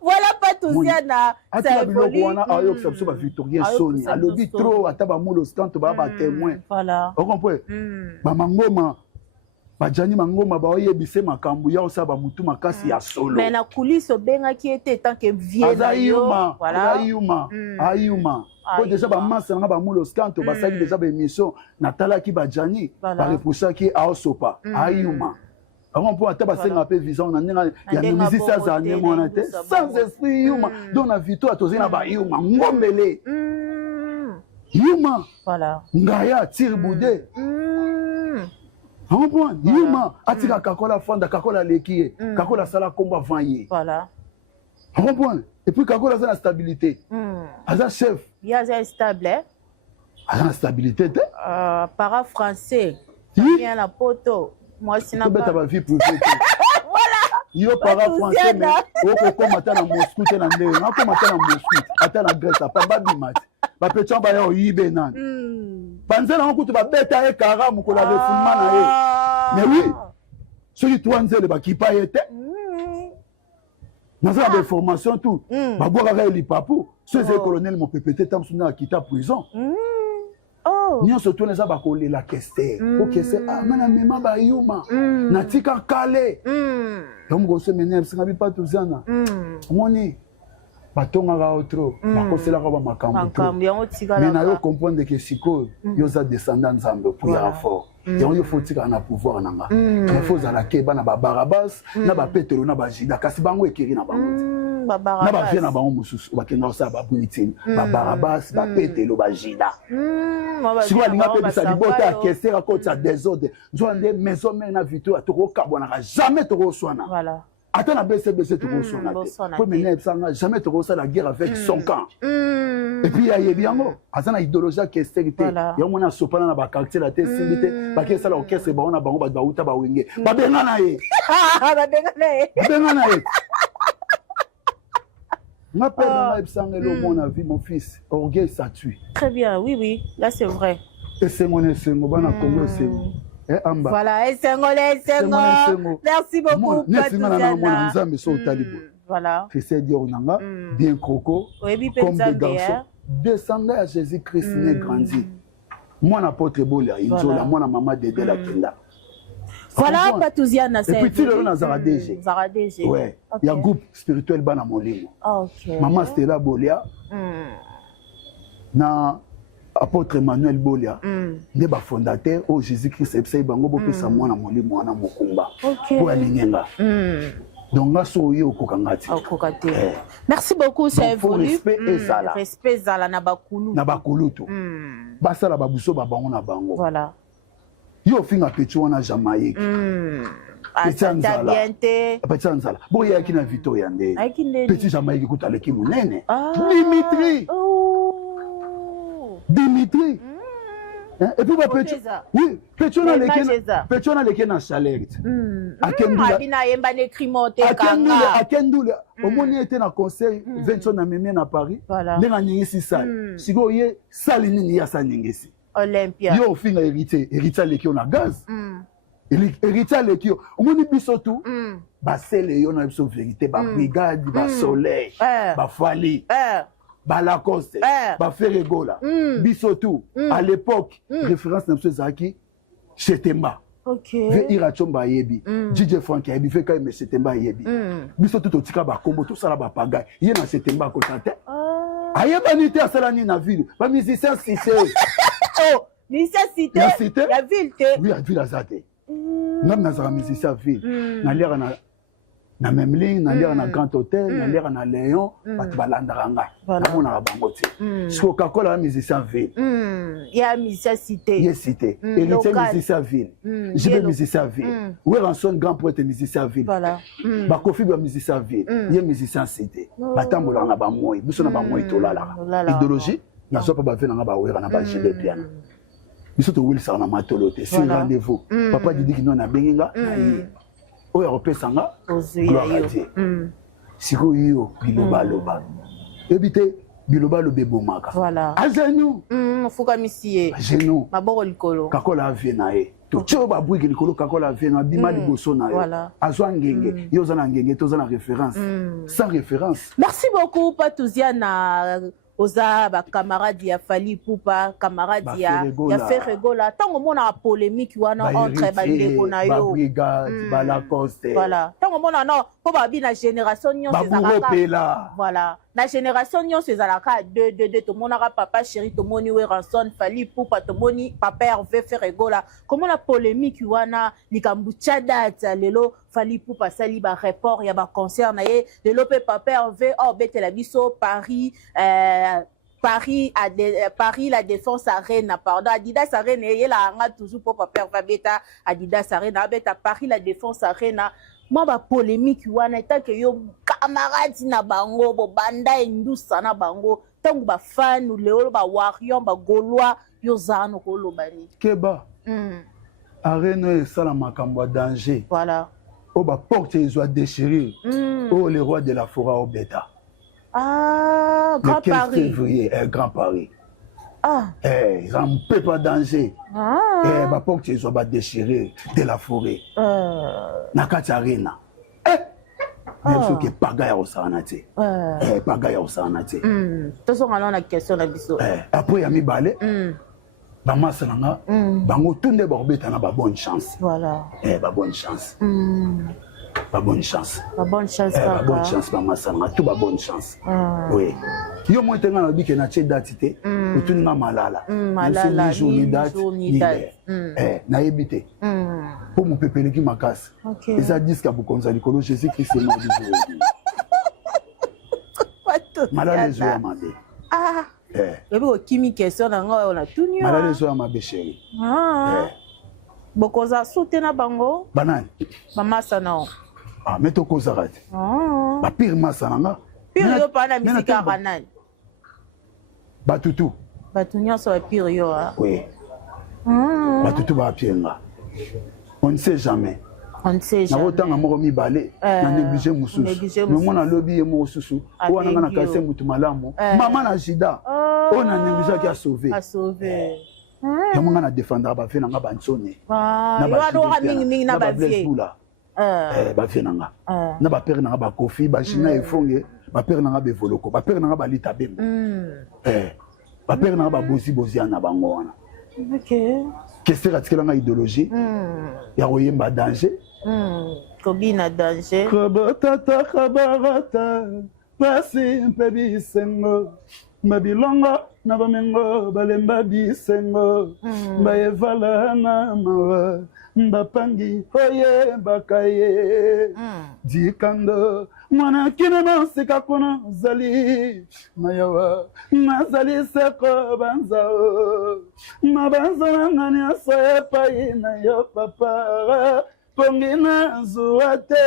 voilà pas tout ça na ça évolue wana ayo sabso ba victorien soni alobi trop ata ba mulo stand ba témoin voilà on comprend ba mangoma bajani mangoma ba oyebise makambu ya osaba mutu makasi ya solo mais na coulisse benga qui était tant que vieux voilà ayuma ko déjà ba massa nga ba mulo stand ba sali déjà ba émission natala ki bajani ba repousser ki aosopa ayuma on peut attendre passer un peu vision on a il y a musique ça ça ne mona te sans esprit yuma donc na victoire tozi na ba yuma ngombele yuma voilà ngaya tirbude on peut yuma atika kakola fanda kakola lekie kakola sala combat vanyer voilà on peut et puis kakola ça la stabilité aza chef il y a stable aza stabilité te para français bien la poto moi sinon pas ta vie privée voilà yo para français mais oko koma ta na Moscou te na ndenge na koma ta na Moscou ata na Grèce pa ba bimati ba pecha ba yo yibe nan banzela ko to ba beta e karamu ko la refoulement na ye mais oui celui toi nzele ba kipa yete na ça de formation tout ba boka ka lipapu ce colonel mon pépété tam suna kita prison nyonso tona eza bakolela kester po kester mana mema bayuma natika kale donc kose mene singa bipa tuzana omoni batongaka otro bakoselaka ba makambo mais na yo comprendre que sikoyo yo za descendant nzambe prière fort yango yo faut tika na pouvoir nanga il faut zala ke bana ba Barabas na ba Petro na ba Juda kasi bango ekiri na bango na ba vie na bango mususu bakenda osa ba bulletin ba Barabas ba Petro ba Juda si wa linga pe bisa libota ya kester akoti ya désordre nzo ande maison mère na victoire toko kabona jamais toko swana voilà attends la BCBC toko swana pour mener ça jamais toko ça la guerre avec son camp et puis ya yebiango azana idéologie kester te ya mona sopana na ba quartier la te singite ba kesa la orchestre ba ona bango ba uta ba wenge ba benga na ye ma père m'a épsangé le mon avis mon fils orgueil ça tue très bien oui là c'est vrai et c'est mon bana Congo c'est amba voilà et sengo merci beaucoup Patouziana nzambe so talibo voilà c'est dire onanga bien croco comme des garçons descendant à Jésus-Christ né grandi moi apôtre Bolia inzola moi maman Dédé la kenda voilà Patouziana et puis tu le na Zaradege ouais il y a groupe spirituel bana molimo maman Stella Bolia na apôtre Emmanuel Bolia nde ba fondateur au Jésus-Christ epsai bango bo pesa mwana molimo wana mokumba po alingenga donc nga so yo kokangati merci beaucoup c'est évolué respect zala na bakulu to basala babuso ba bango na bango voilà yo finga pecho wana Jamaïque Petit Anzala bon ya kina Victoria nde petit Jamaïque kutaleki munene Dimitri et puis ba pecho oui pecho na leke na chaleur akendula omoni était na conseil 20 na meme na Paris ndenga nyingisi sali siko ye sali nini ya sa nyingisi Olympia yo finga héritier leki na gaz héritier aleki yo omoni biso tu basele yo na biso vérité babrigade basoleil bafali balacoste baferegola biso tu à l'époque référence na biso ezalaki Chetemba ve ira chomba ayebi DJ Frank ayebi fe kai me Chetemba ayebi biso tu totika bakombo tosala bapagai ye na Chetemba akota te ayebani te asala nini na ville bamusicien cité musicien cité ya ville te oui ya ville aza te même nazala musicien ville naliaka na même ligne naliaka na Grand Hôtel naliaka na Léon bato balandaka ngai namonaka bango te siko kakola ya musicien ville ya musicien cité ye cité héritier musicien ville jibe musicien ville Weranson grand poète musicien ville bakofi ba musicien ville ye musicien cité batambolaka na bamoi biso na bamoi tolalaka idéologie nazwa mpa bave nanga bawera na bajibe piana biso towilisaka na matolo te sur rendez-vous papa didiki no nabengi nga na ye oyo akopesanga gloire a Dieu sikoyo yo bilobaloba yebi te bilobaloba ebomaka agenu ofukamisi ye agenu maboko likolo kakola avie na ye totyo babwiki likolo kakola avie na bima liboso na yo azwa ngenge yo oza na ngenge toza na référence sans référence. Merci beaucoup Patouziana oza bacamarade ya Fally Ipupa camarade ya Ferregola ntango omonaka polémique wana entre bandeko na yo babrigade balacoste ntango omona no mpo babi na génération nyonso ezalaka voilà na génération nyonso ezalaka de tomonaka papa chéri tomoni Weranson Fally Ipupa tomoni papa Hervé Ferregola komona polémique wana likambo tya date lelo Fally Ipupa asali bareport ya baconcert na ye lelo mpe papa Hervé obetela biso Paris la Défense Arena pardon Adidas Arena yela anga toujours pour papa Hervé beta Adidas Arena abeta Paris la Défense Arena moi ba polémique wana tant que yo camarade na bango bo banda endusa na bango tangu ba fan ou leo ba warrior ba gaulois yo zano ko lobani keba arena esala makambo ya danger voilà o ba porte ezwa déchirer o le roi de la forêt au bêta Grand Paris février Grand Paris ça ne peut pas danger ba porte ezwa ba déchirer de la forêt na kati arena biso ke paga ya osana te paga ya osana te tosonga na question na biso après ya mibale bamasa nanga bango tunde bakobeta na ba bonne chance voilà ba bonne chance ba bonne chance ba bonne chance bamasa nanga tout ba bonne chance oui yo mo tenga na bike na che date te otuninga malala malala ni date ni na yebite po mo pepeleki makasi eza disque bukonza likolo Jésus Christ est mort du jour malala zo ya mabe ebi okimi question na nga ona tuni malala zo ya mabe chéri bokoza sute na bango banani bamasa nao mais tokozaka te bapire masa nanga pire yo pa na misika kaka nani batutu bato nyonso bapire yo oui batutu bapire nga on ne sait jamais nakotanga moko mibale na néglige mosusu memona alobi ye moko susu oyo ananga na kase mutu malamu mama na jida oyo na négligeaki asauve yango nga na défendaka bavie nanga bansone na bablaisebula bavie nanga na bapere nanga bakofi bajina efonge bapere nanga bevoloko bapere nanga balita bembo bapere nanga babozibozi na bango wana kesera atikelanga idéologie ya koyemba danger kobina danger kobotata kabarata pasi mpe bisengo babilongo na bamengo balemba bisengo bayevala na mawa bapangi oyebaka ye dikando mwana kino nosika kuna zali mayawa nazali seko banzao mabanzo nanga nyonso epai na yo papa pongi nazwa te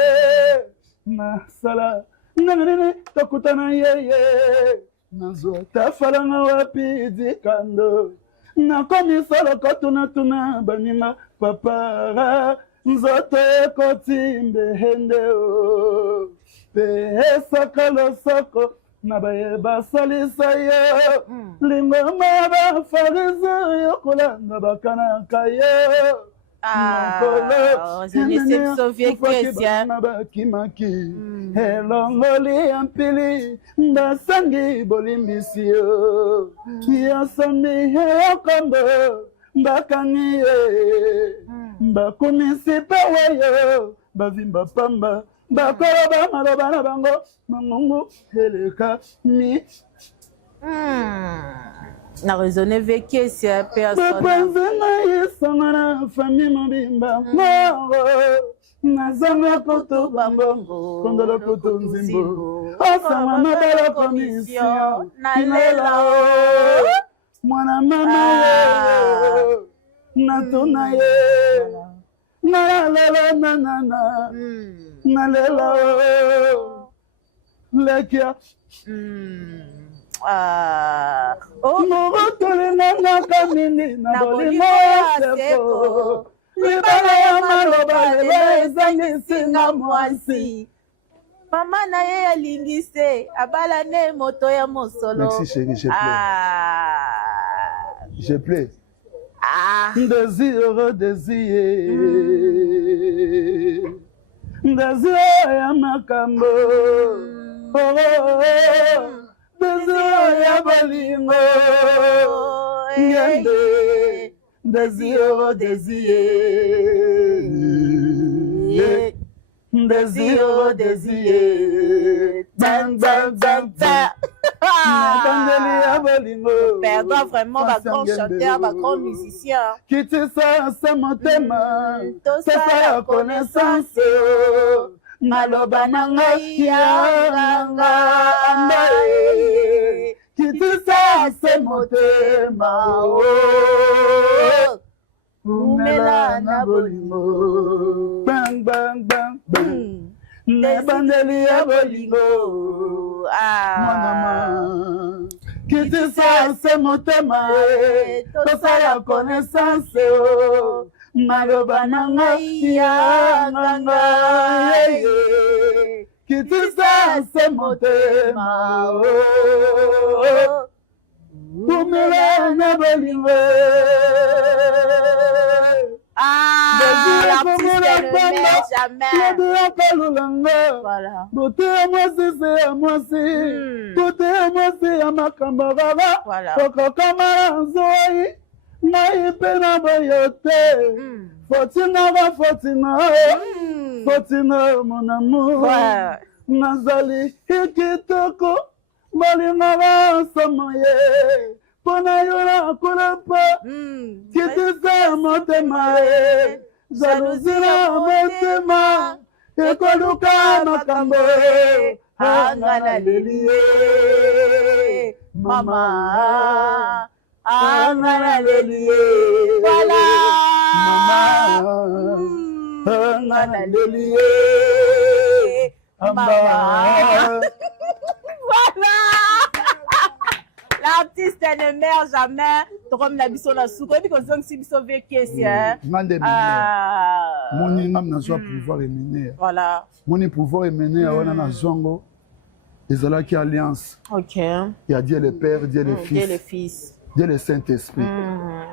nasala ndenge nini tokutana yeye nazwa tafalanga wapi dikando nakomisala kotunatuna baninga papa nzoto ekoti mbehende o pe esaka losoko na baye basalisa yo lingoma bafarize yo kolanda bakanaka yo je ne sais pas si bakimaki elongoli ya mpili ndasangi bolimbisi yo yasombi yokombo bakangi ye bakumisi peweyo bavimba pamba bakoloba maloba na bango mangungu eleka mi na raisonné veki si personne bapanzenga yesanga na fami mobimba ngoro nazanga poto bambongo kondolo poto nzimbo osanga mabala komisio nalela o mwana mama ye natuna ye nalela nanana nalela o lekia mogotolinanga kamini na bolingo ya seko libala ya maloba lelo ezangisinga mwasi mama na ye alingi se abala ne moto ya mosolo. Merci chérie, je plais. Désir, désir. Désir ya makambo. Désir ya bolingo. Ngende. Désir, désir. Désir, désir. Bang, bang, bang, bang. Perdant vraiment ma grand chanteur, ma grand musicien. Qui te sent sans mon thème, tout ça la connaissance. Maloba nanga yanga ambaye. Qui te sent sans mon thème, oh. Umela na bolimo. Bang, bang, bang, bang. Nebandeli ya bolingo mwanama kiti sase motema tosala connaissance maloba nanga yanganga kiti sase motema umela na bolingo l'artiste ne meurt jamais. Voilà. Beauté à moi, c'est à moi, c'est. Beauté à moi, c'est à ma camarade. Voilà. Coco camarade, Zoé. Naïpe na boyote. Fortina, mon amour. Nazali, hikitoko. Bolinga somoye. Pona yona kulapa. Kitisa motema. Jaluzira motema ekoluka makambo angana lelie mama angana lelie voilà mama angana lelie mama voilà. L'artiste ne meurt jamais. Comme la biso na souko et puis qu'on zone si biso veki si moni ngam na so pouvoir émener. Voilà. Moni pouvoir émener wana na zongo. Ezalaki alliance. OK. Il y a Dieu le Père, Dieu le Fils. Dieu le Fils. Dieu le Saint-Esprit.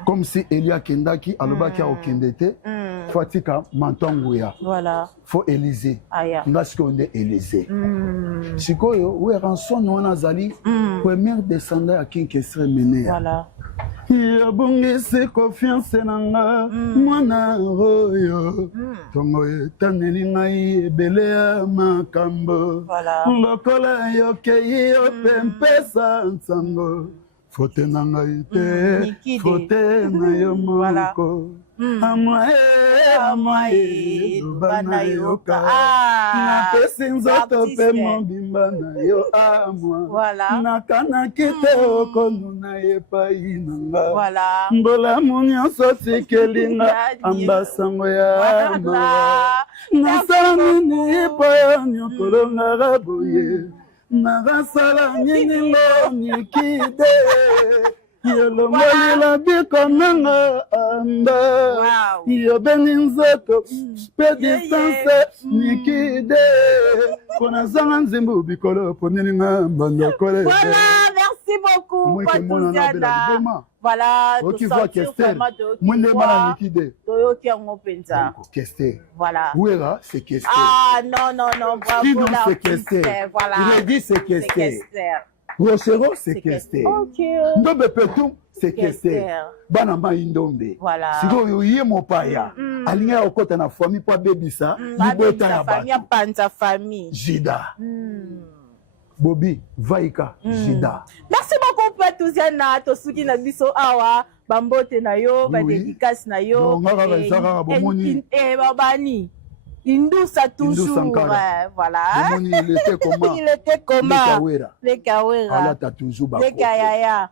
Comme si Elia kendaki alobaki a okendete. Fatika mantonguya. Voilà. Faut Élysée. Aya. Ngaski onde Élysée. Sikoyo we ranson wana zali premier descendant à Kinkesre mené. Voilà. Yabungisi confiance nanga mwana oyo tongo etaneli ngai ebele ya makambo lokola yokei yo mpe mpesa nsango fote na ngai te fote na yo moko amwae loba na yoka napesi nzoto mpe mobimba na yo amwa nakanaki te okonuna epai na nga mbolamu nyonso tikelinga ambasango ya mawa nasala nini po yo nyokolongaka boye nakasala nini ngo nikide yolongolila biko nanga anda yobeni nzoto mpe distance nikide mpona zanga nzimbu bikolo ponelinga mbanda kolete. Voilà, merci beaucoup Patou Diana. Voilà, tu vois Kester. Moi ne m'en liquide. Toyoki en penza. Kester. Voilà. Ouera, c'est Kester. Ah non, bravo. Qui non, c'est Kester. Voilà. Il a dit c'est Kester. Rochero, c'est Kester. Ok. Ndombe Petum, c'est Kester. Banamba Indombe. Voilà. Si vous yé mon paya, aligné au côté de la famille, pas bébé ça, libota ya famille, panza famille. Jida. Bobby, Vaika, Jida. Merci beaucoup, Patouziana, Tosuki Nabiso Awa, Bambote Nayo, Badédicace Nayo. Babani. Indoussa toujours. Voilà. Il était comment? Il était comment? Les Kawera. Alors, t'as toujours les Kayaya.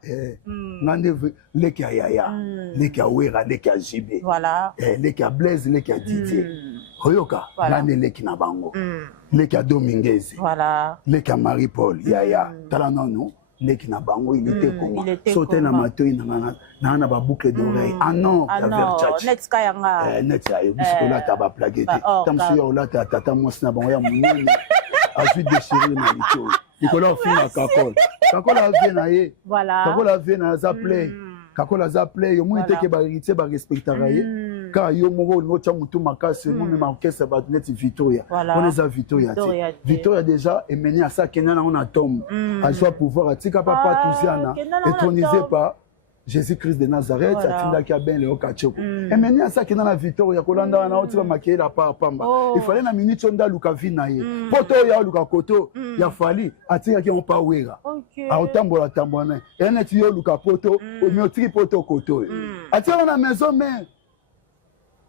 Les Kayaya. Les Kawera, les Kajibe. Voilà. Les Kablaise, les Kaditi. Oyoka, l'année les Kinabango. Les Kadominguez. Voilà. Les Marie-Paul. Yaya. Talanono. Les Kinabango, il était comment? Sauter dans ma toile, dans la boucle d'oreille. Ah non, la Versace. Next Kayanga. Next Kayanga. Là, t'as pas plagué. Tam suya, là, t'as tata monsna, bon, y'a mon nom. A juste déchiré ma lito. Nicolas fin à Kakol. Kakol a vu naïe. Voilà. Kakol a vu na zaplay. Kakol a zaplay. Yo mouite ke ba héritier ba respecter raïe. Car yo mongo no chamutu makase mo me marquesa ba net Victoria. On est à Victoria. Victoria déjà est mené à ça Kenya on a tombe. À soit pouvoir atika papa Touziana étronisé par Jésus-Christ de Nazareth, atinda ki ben le okachoko. Et mené à ça Kenya na Victoria kolanda na oti ba makié la pamba. Il fallait na minute onda luka vinaye. Poto ya luka koto ya fali atinga ki on pa wera. A otambola tambona. Et net yo luka poto o mi otiki poto koto. Atinga na maison mais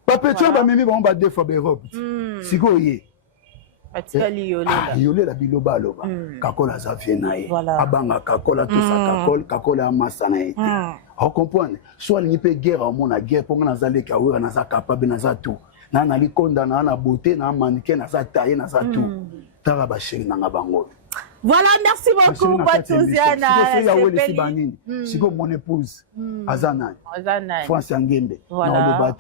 Papetua ba mimi ba deux fois Europe. Siko ye. Atikali yolela. Yolela biloba loba. Kakola za vienaye. Abanga kakola tout ça kakola masana ete. On comprend. Soit ni pe guerre au monde guerre pour na zale ka wera na za capable na za tout. Na na likonda na na beauté na mannequin na za taille na za tout. Tara ba chéri na bango. Voilà, merci beaucoup, Patouziana. Siko mon épouse, Azana, France Angembe, voilà.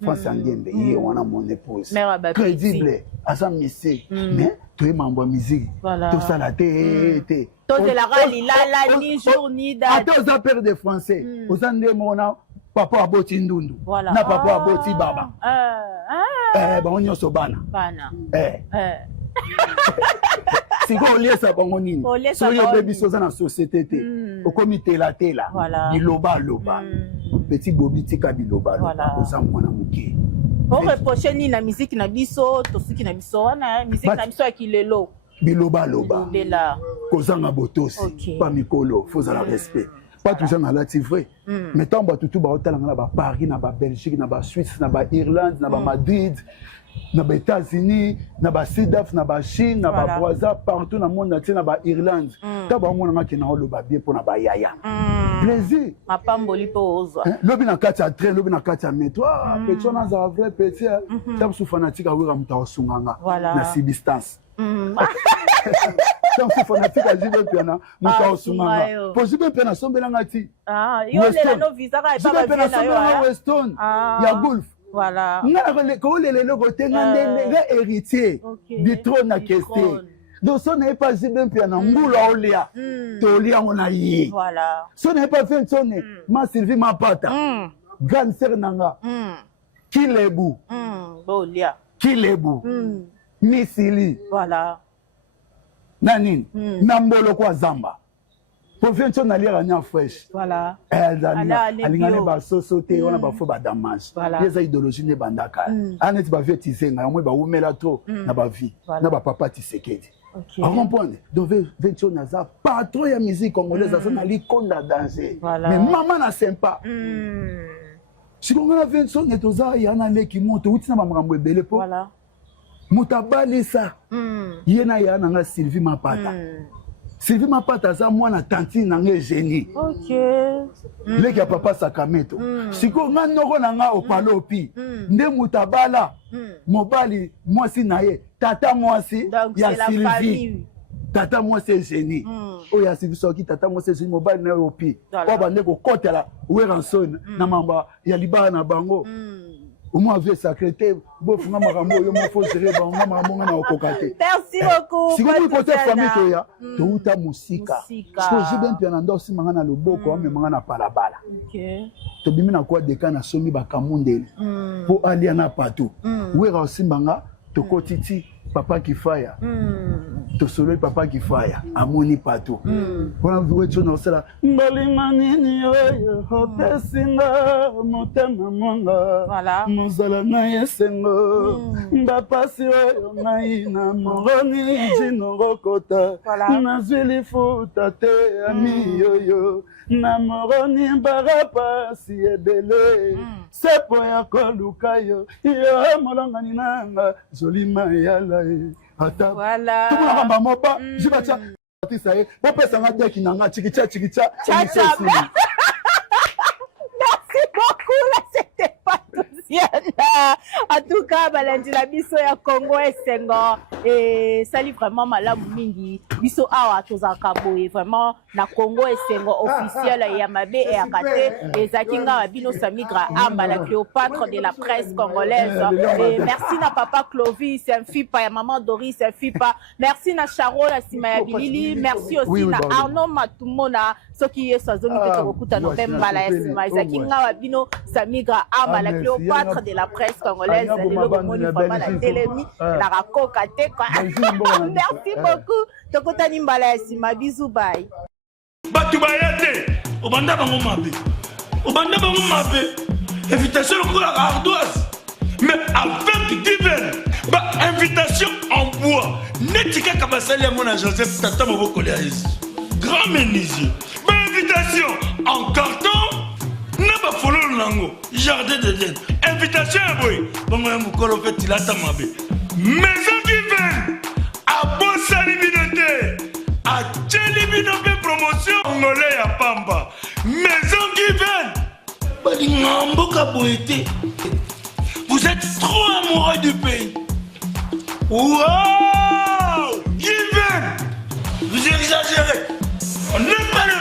France Angembe, on a mon épouse. Crédible, Azam Missé, mais tu es membre de musique. Tout ça la tête. Tout de la rallye, la ni jour ni date. Attends, vous avez des Français. Vous avez des mots, papa Aboti Ndundu. Na papa Aboti Baba. Bon, on y a Sobana. Si vous voulez ça, bon, on y est. Si vous voulez ça dans la société, au comité la tela, biloba loba, petit bobi tika biloba loba, aux amants mouké. On reproche ni la musique na biso, tout ce qui na biso, na musique na biso qui le lo. Biloba loba. Kozanga botos, pas mikolo, faut avoir respect. Pas toujours dans la vrai. Mais tant que tout ba hôtel na ba Paris, na ba Belgique, na ba Suisse, na ba Irlande, na ba Madrid. Na ba États-Unis, na ba Sudaf, na ba Chine, na ba Brazza, partout dans le monde, na ba Irlande. Ta ba mona ki na lo ba bien pour na ba yaya. Plaisir. Ma pamboli po ozo. Lobi na kati ya train, lobi na kati ya métro. Petit na za vrai petit. Ta su fanatique a wira muta osunganga na substance. Ta su fanatique a jibe piana muta osunganga. Po jibe piana sombela ngati. Yo le no visa ka ba bien na yo. Weston. Ya golf. Voilà. Le côté héritier du trône à question. Donc, ce n'est pas si bien piano, moula olia, tolia on a yé. Voilà. Ce n'est pas fait sonner, ma Sylvie ma pata. Gan Sernanga. Kilebu. Bolia. Kilebu. Misili. Voilà. Nanin. Nambolo kwa zamba. Provention na lire anya fresh. Voilà. Alingane ba sosote on a ba fo ba damage. Les idéologies ne bandaka. Anet ba vie tisenga moi ba umela trop na ba vie. Na ba papa tisekedi. On comprend. Donc Vention na za patron ya musique congolaise ça na li konda danser. Mais maman na sympa. Si on a Vention ne toza ya na leki moto uti na makambo ebele po. Voilà. Mutabali ça. Yena ya na Sylvie Mapata. Sylvie Mapata za mwana tantine na nge génie. OK. Leki ya papa Sakameto. Siko nga noko na nga opalopi. Nde mutabala. Mobali mwasi na ye. Tata mwasi ya Sylvie. Tata mwasi génie. Oya Sylvie soki tata mwasi génie mobali na opi. Kwa bande ko kotela weranson na mamba ya libana na bango. au moins vieux sacrété bo funga makambo yo mo faut gérer ba makambo na okokate. Merci beaucoup. Si vous côté famille to ya to uta musika. Parce que j'ai bien piano ndo simanga na loboko mais manga na palabala. OK. To bimi na kwa deka na somi ba kamundeli. Po ali na patou. Wera simbanga to kotiti papa Kifaya. To solo papa Kifaya amoni patou. Pona vuwe tona osala mbalima nini yo hopesinga motema monga. Voilà. Mozala na yesengo. Mbapasi yo nai na moroni jino rokota. Na zwili futa te ami yo. Na moroni barapasi ebele. Sepo ya koluka yo. Yo molonga ninanga zolima yala. Voilà. Tout le monde a mopa. Je vais dire, ça y est. Pourquoi ça m'a dit qu'il n'a pas chiquicha. Merci beaucoup. Là, c'était pas tout. En tout cas, Balandi la biso ya Congo Esengo et sali vraiment malamu mingi biso awa tozaka boye vraiment na Congo Esengo officiel ya mabe et akate et zakinga babino samigra amba la Cléopâtre de la presse congolaise et merci na papa Clovis un fipa ya maman Doris un fipa merci na Charo la Simaya Bilili merci aussi na Arnaud Matumona soki yeso zomi pe tokuta no bembala ya Simaya zakinga babino samigra amba la Cléopâtre de la presse congolaise, la télémi, la racoca, merci beaucoup. Tokota Nimbala Sima, bisous, bye. Batubayate, Obanda Bango Mabe. Obanda Bango Mabe. Invitation au la ardoise. Mais avec divers, invitation en bois. Netika Kabasali à mon Joseph Tata Maboko Léaïs. Grand menuisier. Invitation en carton. Naba follow lango, jardin de Dieu. Invitation à boy. Bon, mon fait il a ta mabe. Maison qui vient à Bossa Libinoté, à Tchelibinoté promotion congolais à Pamba. Maison qui vient. Badingamboka boité. Vous êtes trop amoureux du pays. Wow! Given! Vous exagérez. On n'aime pas le